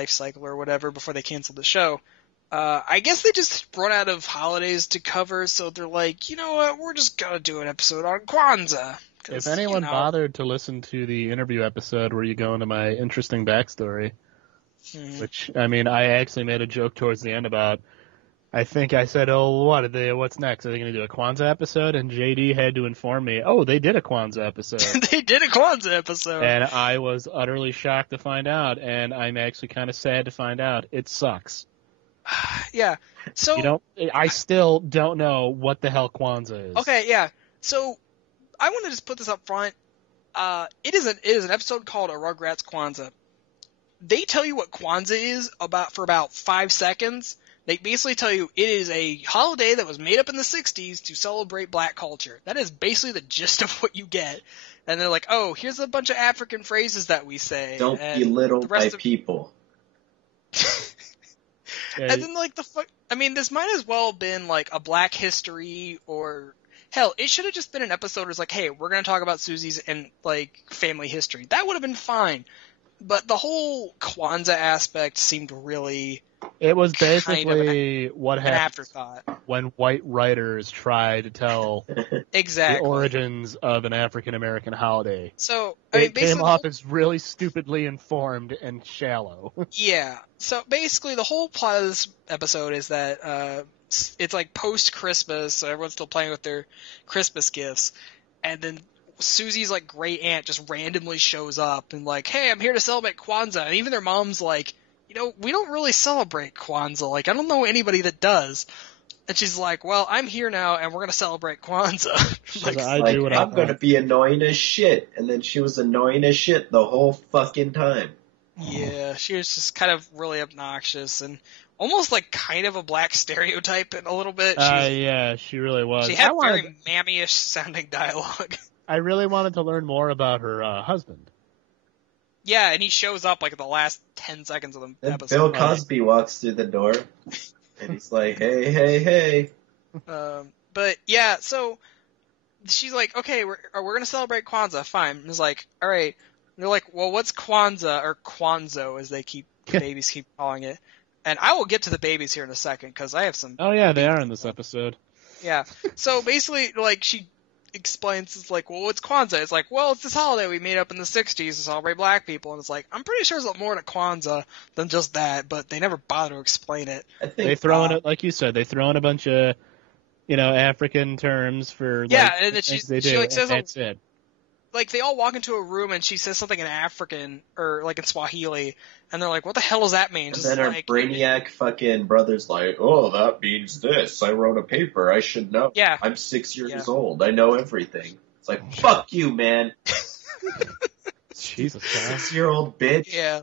cycle or whatever before they canceled the show, I guess they just run out of holidays to cover, so they're like, you know what, we're just gonna do an episode on Kwanzaa. If anyone bothered to listen to the interview episode where you go into my interesting backstory, which, I mean, I actually made a joke towards the end about, I think I said, what's next? Are they going to do a Kwanzaa episode? And JD had to inform me, they did a Kwanzaa episode. They did a Kwanzaa episode. And I was utterly shocked to find out, and I'm actually kind of sad to find out. It sucks. Yeah. So I still don't know what the hell Kwanzaa is. Okay, yeah. So I want to just put this up front. It is an episode called A Rugrats Kwanzaa. They tell you what Kwanzaa is for about 5 seconds. They basically tell you it is a holiday that was made up in the 60s to celebrate black culture. That is basically the gist of what you get. And they're like, here's a bunch of African phrases that we say. Don't belittle my people. And then like this might as well have been like a Black History or hell, it should have just been an episode where it's like, hey, we're going to talk about Susie's and like family history. That would have been fine. But the whole Kwanzaa aspect seemed really... It was basically what happened afterthought when white writers tried to tell exactly the origins of an African American holiday. So it came off as really stupidly informed and shallow. Yeah. So basically, the whole plot of this episode is that it's like post Christmas, so everyone's still playing with their Christmas gifts, and then Susie's like great aunt just randomly shows up and like, hey, I'm here to celebrate Kwanzaa, and even their mom's like, we don't really celebrate Kwanzaa. Like, I don't know anybody that does. And she's like, well, I'm here now, and we're going to celebrate Kwanzaa. I'm going to be annoying as shit. And then she was annoying as shit the whole fucking time. Yeah, she was just kind of really obnoxious and almost like kind of a black stereotype in a little bit. Yeah, she really was. She had very mammy-ish sounding dialogue. I really wanted to learn more about her husband. Yeah, and he shows up like at the last 10 seconds of the episode. Bill Cosby walks through the door, and he's like, hey. But yeah, so she's like, okay, we're gonna celebrate Kwanzaa, fine. And it's like, all right. And they're like, well, what's Kwanzaa, or Kwanzaa, as babies keep calling it. And I will get to the babies here in a second, because I have some... Oh yeah, they are in this episode. Yeah. So basically, like, she explains, it's like, well, what's Kwanzaa? It's like, well, it's this holiday we made up in the 60s to celebrate black people. And it's like, I'm pretty sure there's a lot more to Kwanzaa than just that, but they never bother to explain it. I think they throw in, like you said, they throw in a bunch of, African terms for, and then things they do, like, says that's it. Like, they all walk into a room and she says something in African, or like in Swahili, and they're like, what the hell does that mean? And then her brainiac fucking brother's like, that means this. I wrote a paper. I should know. Yeah. I'm 6 years old. I know everything. It's like, fuck you, man. Jesus, 6-year-old bitch. Yeah.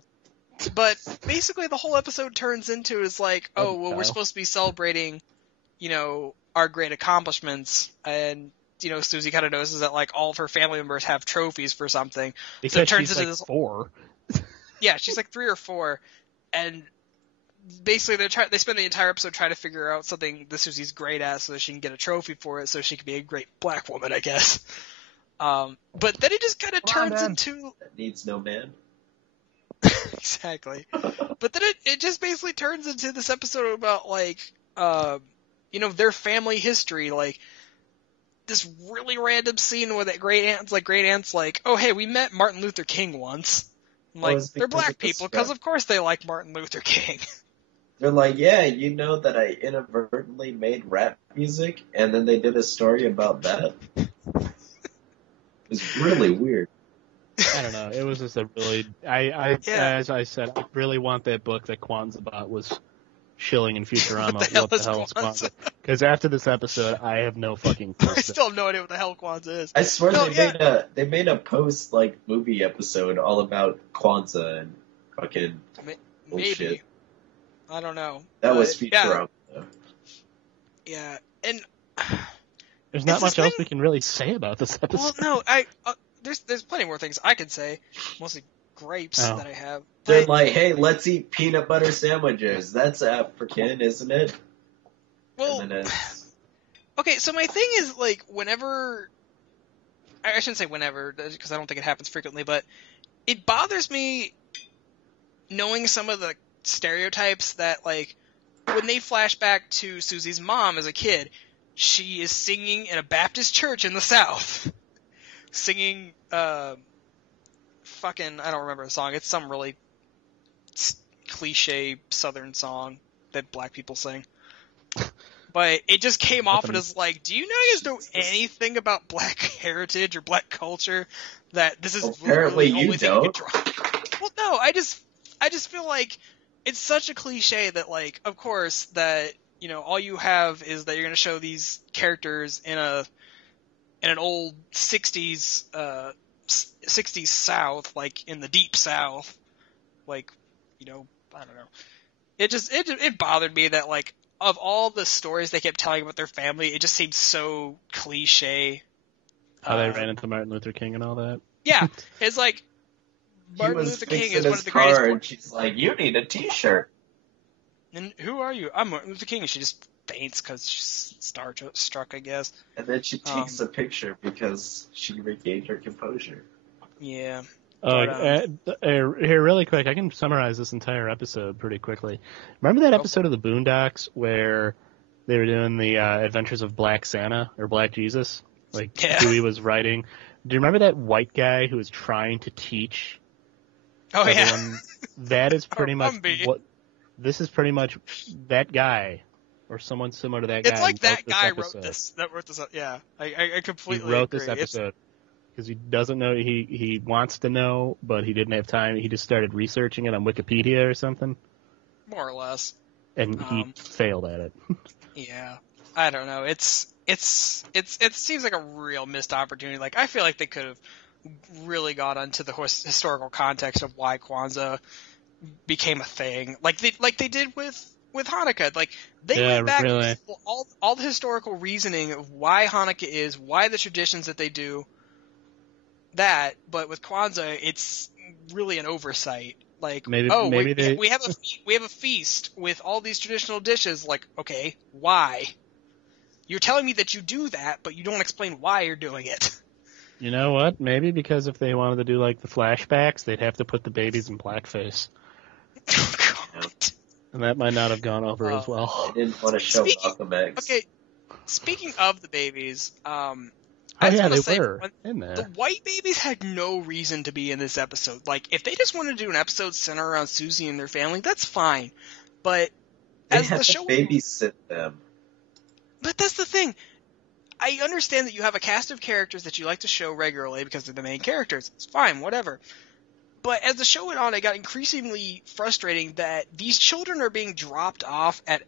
But basically the whole episode turns into is like, we're supposed to be celebrating, our great accomplishments, and Susie kind of notices that like all of her family members have trophies for something. Because so it turns she's into like this 4. Yeah, she's like 3 or 4, and basically they spend the entire episode trying to figure out something that Susie's great at so that she can get a trophy for it, so she can be a great black woman, I guess. But then it just kind of turns into that needs no man. Exactly. But then it just basically turns into this episode about like their family history, like this really random scene where that great aunt's like, oh hey, we met Martin Luther King once. I'm like, they're black people because of course they like Martin Luther King. They're like, yeah, you know that I inadvertently made rap music, and then they did a story about that. It's really weird. I don't know. It was just a really, as I said, I really want that book that Kwanzaa bought was shilling in Futurama. What the hell is Kwanzaa? Because after this episode, I have no fucking clue. I still have no idea what the hell Kwanzaa is. I swear No, they made a post like movie episode all about Kwanzaa and fucking Maybe. bullshit. I don't know. That was But, Futurama. though. Yeah, and There's not It's much this else thing- we can really say about this episode. well, no, there's plenty more things I could say, mostly grapes Oh. that I have. They're But, like, hey, let's eat peanut butter sandwiches. That's African, isn't it? well, And then it's, okay, so my thing is, like, whenever... I shouldn't say whenever, because I don't think it happens frequently, but it bothers me knowing some of the stereotypes that, like, when they flash back to Susie's mom as a kid, she is singing in a Baptist church in the South. Singing, fucking, I don't remember the song. It's some really cliche Southern song that black people sing. But it just came off and is like, do you guys know anything about black heritage or black culture? That this is Apparently literally the you only thing don't. you can draw. Well, no, I just feel like it's such a cliche that, like, of course, that, all you have is that you're going to show these characters in an old 60s, 60s South, like, in the deep South, like, I don't know. It bothered me that, like, of all the stories they kept telling about their family, it just seemed so cliche. How they ran into Martin Luther King and all that. Yeah, it's like, he Martin was Luther King fixing is one his of the greatest... car, and she's like, you need a t-shirt. And who are you? I'm Martin Luther King. And she just faints because she's starstruck, I guess. And then she takes a picture because she regained her composure. Yeah. Here, really quick, I can summarize this entire episode pretty quickly. Remember that episode of the Boondocks where they were doing the Adventures of Black Santa or Black Jesus? Like, Yeah. Dewey was writing. Do you remember that white guy who was trying to teach Oh, yeah. everyone? That is pretty much Rumby. what. This is pretty much that guy, or someone similar to that guy. It's like who that guy episode. wrote this. That wrote this up. Yeah. I completely He wrote agree. this episode because he doesn't know. He wants to know, but he didn't have time. He just started researching it on Wikipedia or something, More or less. and he failed at it. Yeah. I don't know. It seems like a real missed opportunity. Like, I feel like they could have really got into the historical context of why Kwanzaa became a thing. Like they did with Hanukkah. Like, they went back really. to all the historical reasoning of why Hanukkah is, why the traditions that they do that, but with Kwanzaa, it's really an oversight. Like, Maybe we have a feast with all these traditional dishes. Like, okay, why? You're telling me that you do that, but you don't explain why you're doing it. You know what? Maybe because if they wanted to do like the flashbacks, they'd have to put the babies in blackface, Oh, God. and that might not have gone over as well. I didn't want to show Malcolm X. Okay, speaking of the babies, I Oh just yeah, want they to say, were when in there. the white babies had no reason to be in this episode. Like, if they just wanted to do an episode centered around Susie and their family, that's fine. But They as had the to show, babysit them. but that's the thing. I understand that you have a cast of characters that you like to show regularly because they're the main characters. It's fine, whatever. But as the show went on, it got increasingly frustrating that these children are being dropped off at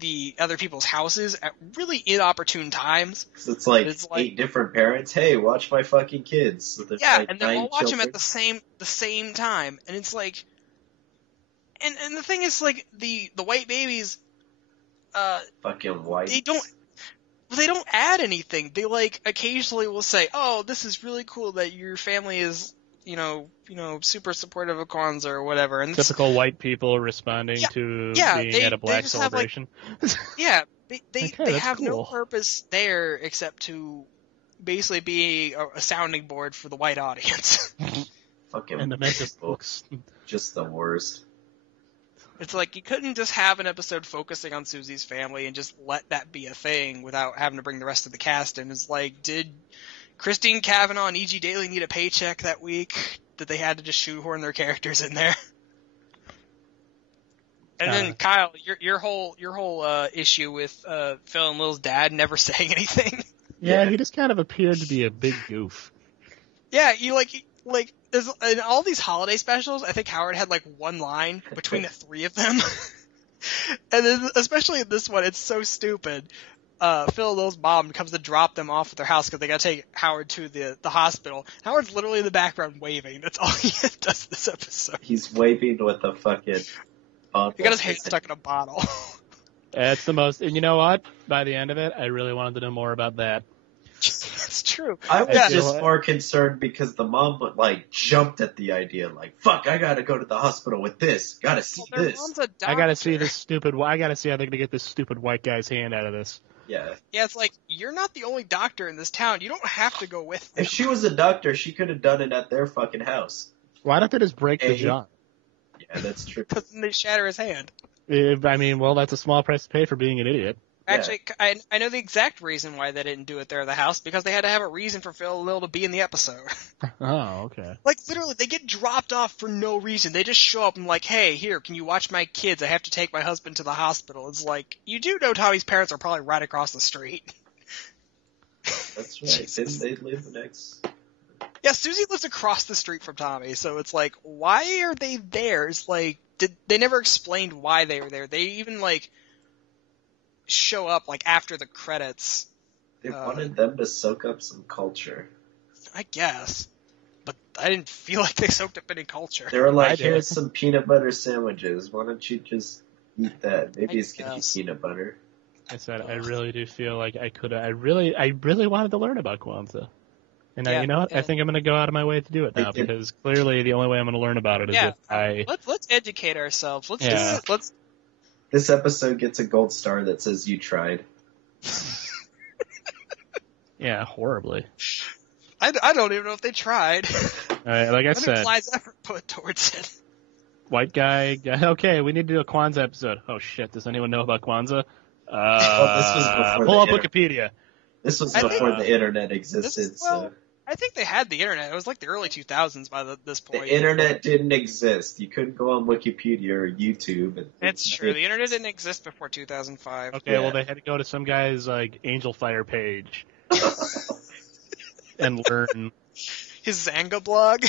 the other people's houses at really inopportune times. So it's like It's like- 8 different parents. Hey, watch my fucking kids. So there's Yeah, like and they're 9 all watching them children. at the same time, and it's like, and the thing is, like, the white babies, Fucking white. they don't add anything. They, like, occasionally will say, "Oh, this is really cool that your family is, super supportive of Kwanzaa or whatever." And it's, Typical white people responding to being at a black just have, like, celebration. yeah, they Okay, they that's have no cool. purpose there except to basically be a sounding board for the white audience. Fucking And the Memphis people. books. Just the worst. It's like you couldn't just have an episode focusing on Susie's family and just let that be a thing without having to bring the rest of the cast in. It's like, did Christine Cavanaugh and E.G. Daily need a paycheck that week that they had to just shoehorn their characters in there? And then Kyle, your whole issue with Phil and Lil's dad never saying anything. Yeah, he just kind of appeared to be a big goof. Yeah, you like there's in all these holiday specials, I think Howard had like one line between the three of them. And then, especially in this one, it's so stupid. Phil and Lil's mom comes to drop them off at their house because they gotta take Howard to the hospital. Howard's literally in the background waving. That's all he does this episode. He's waving with a fucking bottle. He got his hand stuck in a bottle. It's the most, and you know what? By the end of it, I really wanted to know more about that. It's true. I was Yeah. just more concerned because the mom jumped at the idea, fuck, I gotta go to the hospital with this. Gotta see Well, their this. mom's a doctor. I gotta see this stupid. I gotta see how they're gonna get this stupid white guy's hand out of this. Yeah. Yeah, it's like, you're not the only doctor in this town. You don't have to go with them. If she was a doctor, she could have done it at their fucking house. Why don't they just break the Hey. jar? Yeah, that's true. Because then they shatter his hand. I mean, well, that's a small price to pay for being an idiot. Actually, I know the exact reason why they didn't do it there at the house, because they had to have a reason for Phil and Lil to be in the episode. Oh, okay. Like, literally, they get dropped off for no reason. They just show up and like, hey, here, can you watch my kids? I have to take my husband to the hospital. It's like, you do know Tommy's parents are probably right across the street. That's right. Didn't they live next? Yeah, Susie lives across the street from Tommy, so it's like, why are they there? It's like, they never explained why they were there. They even, show up, after the credits. They wanted them to soak up some culture. I guess. But I didn't feel like they soaked up any culture. They were I like, did. here's some peanut butter sandwiches. Why don't you just eat that? Maybe I it's gonna be guess. peanut butter. I said I really do feel like I could. I really wanted to learn about Kwanzaa. And now, Yeah, you know what? I yeah. think I'm going to go out of my way to do it now They did. because clearly the only way I'm going to learn about it is Yeah. if I. Let's educate ourselves. Yeah. Let's This episode gets a gold star that says you tried. Yeah, horribly. I don't even know if they tried. Like I What said, implies effort put towards it? white guy. Okay, we need to do a Kwanzaa episode. Oh shit! Does anyone know about Kwanzaa? This was before pull up the Wikipedia. This was I think- before the internet existed, so I think they had the internet. It was like the early 2000s by this point. the internet didn't exist. You couldn't go on Wikipedia or YouTube. It's true. The internet didn't exist before 2005. Okay, Yeah. well they had to go to some guy's Angel Fire page and learn. His Zanga blog.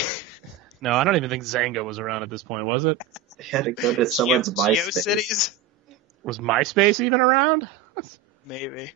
No, I don't even think Zanga was around at this point, was it? They had to go to someone's MySpace. GeoCities. Was MySpace even around? Maybe.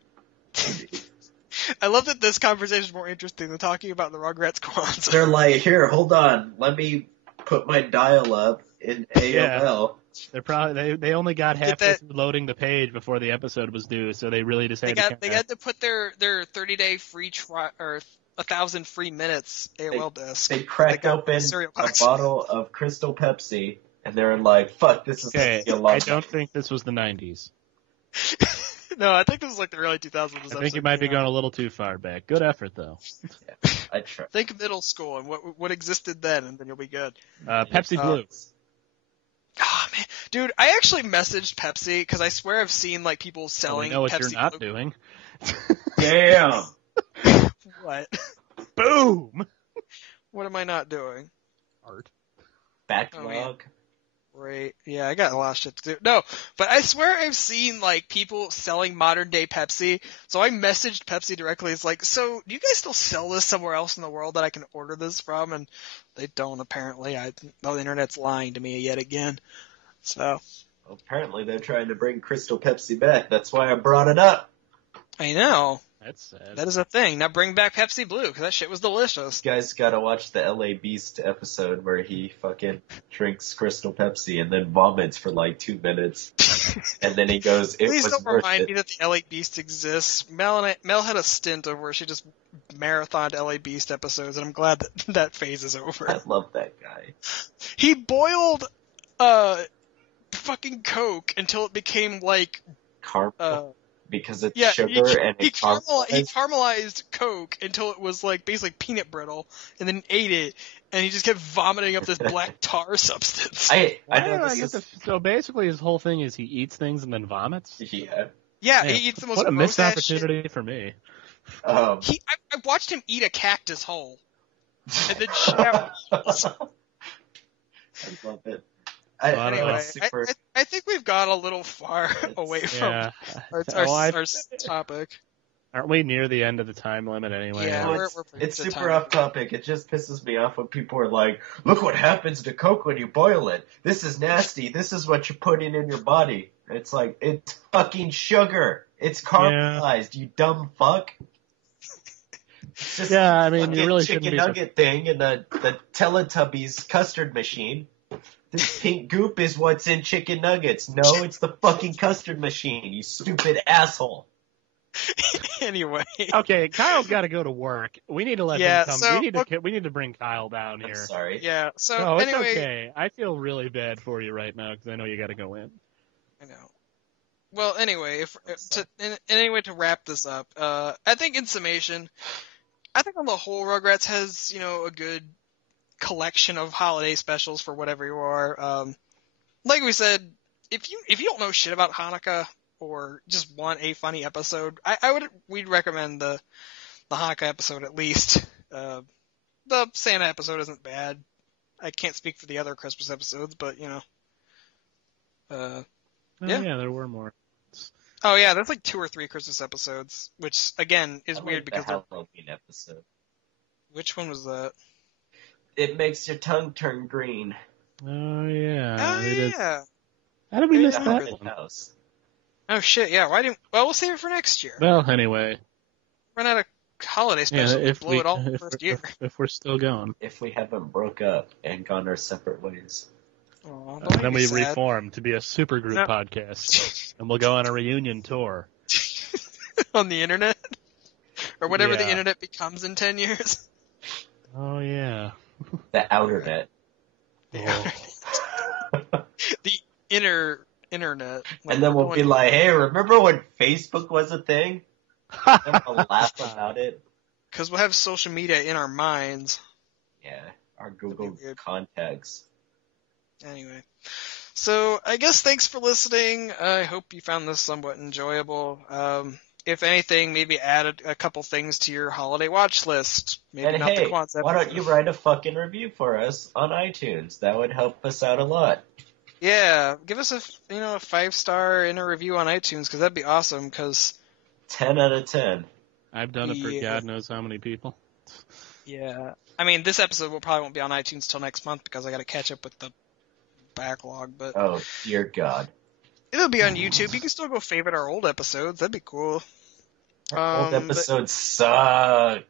I love that this conversation is more interesting than talking about the Rugrats Kwanzaa. They're like, here, hold on, let me put my dial up in AOL. They're probably they only got Get halfway that- through loading the page before the episode was due, so they really just had They got to put their 30-day free trial or 1,000 free minutes AOL disc. They cracked got open cereal a box. bottle of Crystal Pepsi, and they're like, fuck, this is Okay, gonna be a long I don't think this was the 90s. No, I think this was like the early 2000s. I think you might be going a little too far back. Good effort, though. I try. Think middle school and what existed then, and then you'll be good. Pepsi Blue. Oh man, dude, I actually messaged Pepsi because I swear I've seen people So we selling know what Pepsi you're not Blue. doing. Damn! What? Boom! What am I not doing? Art. Backlog. Right. Yeah, I got a lot of shit to do. No, but I swear I've seen people selling modern day Pepsi. So I messaged Pepsi directly. It's like, so do you guys still sell this somewhere else in the world that I can order this from? And they don't apparently. The internet's lying to me yet again. So Well, apparently they're trying to bring Crystal Pepsi back. That's why I brought it up. I know That's sad. that is a thing. Now bring back Pepsi Blue because that shit was delicious. You guys gotta watch the LA Beast episode where he fucking drinks Crystal Pepsi and then vomits for 2 minutes. And then he goes, it Please was don't worth remind it. me that the LA Beast exists. Mel had a stint of where she just marathoned LA Beast episodes, and I'm glad that that phase is over. I love that guy. He boiled fucking Coke until it became Caramel. Because it's yeah, sugar and he it's caramelized Coke until it was basically peanut brittle, and then ate it, and he just kept vomiting up this black tar substance. I Why know don't I this get is... so basically his whole thing is he eats things and then vomits? Yeah. Yeah, Man, he eats the most what a missed gross-ass shit. opportunity for me. I watched him eat a cactus whole, and then shower. I love it. Anyway, super... I think we've gone a little far away from Yeah. our topic. Aren't we near the end of the time limit anyway? Yeah. Well, we're it's pretty super good off topic. It just pisses me off when people are like, look what happens to Coke when you boil it. This is nasty. This is what you're putting in your body. It's like, it's fucking sugar. It's caramelized, you dumb fuck. It's just Yeah, I mean, fucking you really chicken shouldn't be. nugget thing in the Teletubbies custard machine. This pink goop is what's in chicken nuggets. No, it's the fucking custard machine, you stupid asshole. Anyway. Okay, Kyle's got to go to work. We need to let him come. So, we need to bring Kyle down I'm here. sorry. Yeah, so No, it's anyway. okay. I feel really bad for you right now because I know you got to go in. I know. Well, anyway, to wrap this up, I think in summation, I think on the whole, Rugrats has, a good collection of holiday specials for whatever you are. Like we said, if you don't know shit about Hanukkah or just want a funny episode, we'd recommend the Hanukkah episode at least. The Santa episode isn't bad. I can't speak for the other Christmas episodes, but yeah, there were more. Oh yeah, there's like 2 or 3 Christmas episodes, which again is weird because the Halloween episode. Which one was that? It makes your tongue turn green. Oh yeah. Oh yeah. How did we miss The that haunted one? house. Oh shit, yeah. Well, we'll save it for next year. Well, anyway. Run out of holiday special. If blow it all the first year. If we're still going. If we haven't broke up and gone our separate ways. Aw, And then we reform to be a supergroup podcast, and we'll go on a reunion tour on the internet, or whatever the Yeah. internet becomes in 10 years. Oh yeah. The outer net. The internet. And then we'll be like, hey, remember when Facebook was a thing? And we'll laugh about it. Because we'll have social media in our minds. Yeah, our Google Weird. contacts. Anyway, so I guess thanks for listening. I hope you found this somewhat enjoyable. If anything, maybe add a couple things to your holiday watch list. Maybe And not hey, the Kwanzaa why don't episode. you write a fucking review for us on iTunes? That would help us out a lot. Yeah, give us a 5-star in a review on iTunes because that'd be awesome. Because 10 out of 10. I've done it for Yeah. God knows how many people. yeah, I mean this episode probably won't be on iTunes till next month because I got to catch up with the backlog. But Oh, dear God. it'll be on YouTube. You can still go favorite our old episodes. That'd be cool. Old episodes suck.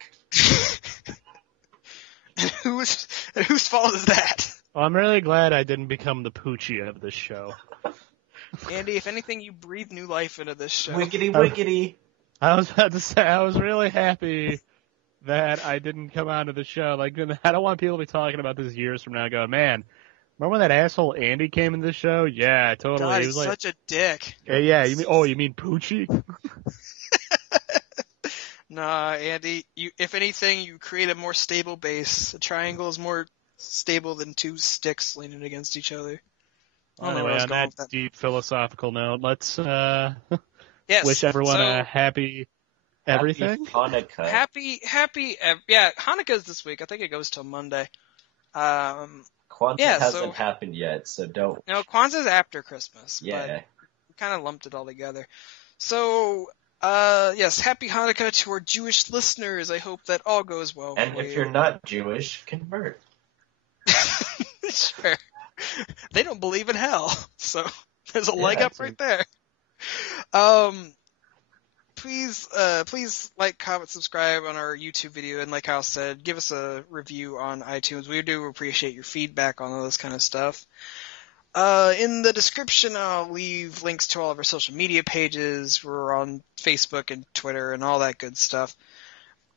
And whose fault is that? Well, I'm really glad I didn't become the Poochie of this show. Andy, if anything, you breathe new life into this show. Wiggity wiggity. I was about to say, I was really happy that I didn't come onto the show. Like, I don't want people to be talking about this years from now going, man, remember when that asshole Andy came in the show? Yeah, totally. God, He he's was like, such a dick. hey, yeah, you mean Poochie? Nah, Andy, if anything, you create a more stable base. A triangle is more stable than 2 sticks leaning against each other. I don't know where I Anyway, was on going that with that. deep philosophical note, let's Yes, wish everyone so, a happy everything. Happy Hanukkah. happy, yeah, Hanukkah's this week. I think it goes till Monday. Kwanzaa yeah, hasn't so- happened yet, so don't. No, Kwanzaa's after Christmas. But Yeah. we kind of lumped it all together. So, yes, happy Hanukkah to our Jewish listeners. I hope that all goes well And for if you. you're not Jewish, convert. Sure. They don't believe in hell, so there's a leg Yeah, up right there. Please like, comment, subscribe on our YouTube video, and like Kyle said, give us a review on iTunes. We do appreciate your feedback on all this kind of stuff. In the description, I'll leave links to all of our social media pages. We're on Facebook and Twitter and all that good stuff.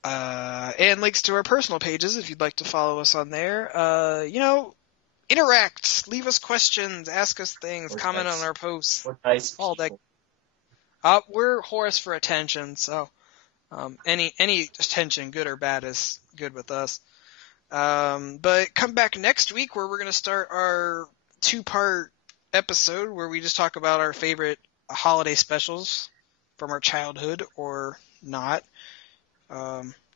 And links to our personal pages if you'd like to follow us on there. Interact, leave us questions, ask us things, We're comment nice. on our posts. We're nice All that. people. We're Horace for attention, so any attention, good or bad, is good with us. But come back next week where we're going to start our 2-part episode where we just talk about our favorite holiday specials from our childhood or not.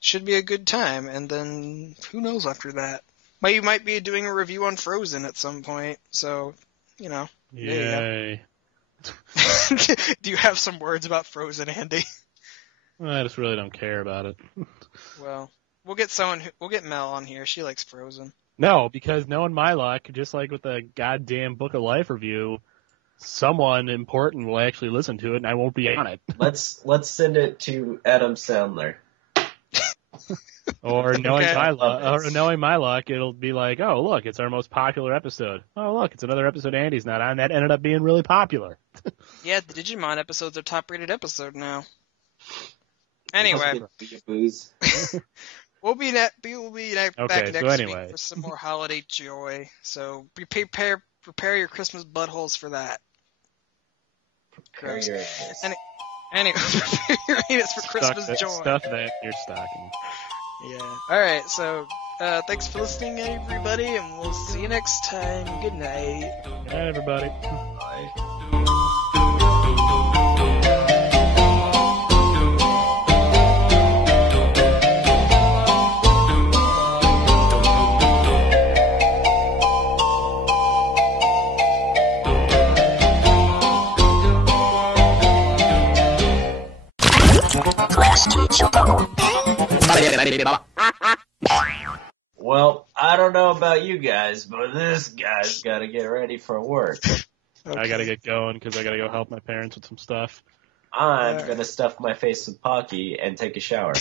Should be a good time, and then who knows after that. We might be doing a review on Frozen at some point, so, there you go. Yay. Do you have some words about Frozen, Andy? I just really don't care about it. Well, we'll get Mel on here. She likes Frozen. No, because knowing my luck, just like with the goddamn Book of Life review, someone important will actually listen to it, and I won't be on it. Let's send it to Adam Sandler. Or knowing Okay. knowing my luck, it'll be like, oh look, it's our most popular episode. Oh look, it's another episode Andy's not on. That ended up being really popular. Yeah, the Digimon episode's our top-rated episode now. Anyway, Booze. we'll be back Okay, next so anyway. week for some more holiday joy. So prepare your Christmas buttholes for that. Prepare your ass. Anyway, prepare your anus for Christmas joy. Stuff that in your stocking. Yeah. All right. So thanks for listening, everybody, and we'll see you next time. Good night. Good night, everybody. Bye. Well, I don't know about you guys, but this guy's got to get ready for work. Okay. I gotta get going because I gotta go help my parents with some stuff. I'm going to stuff my face with Pocky and take a shower.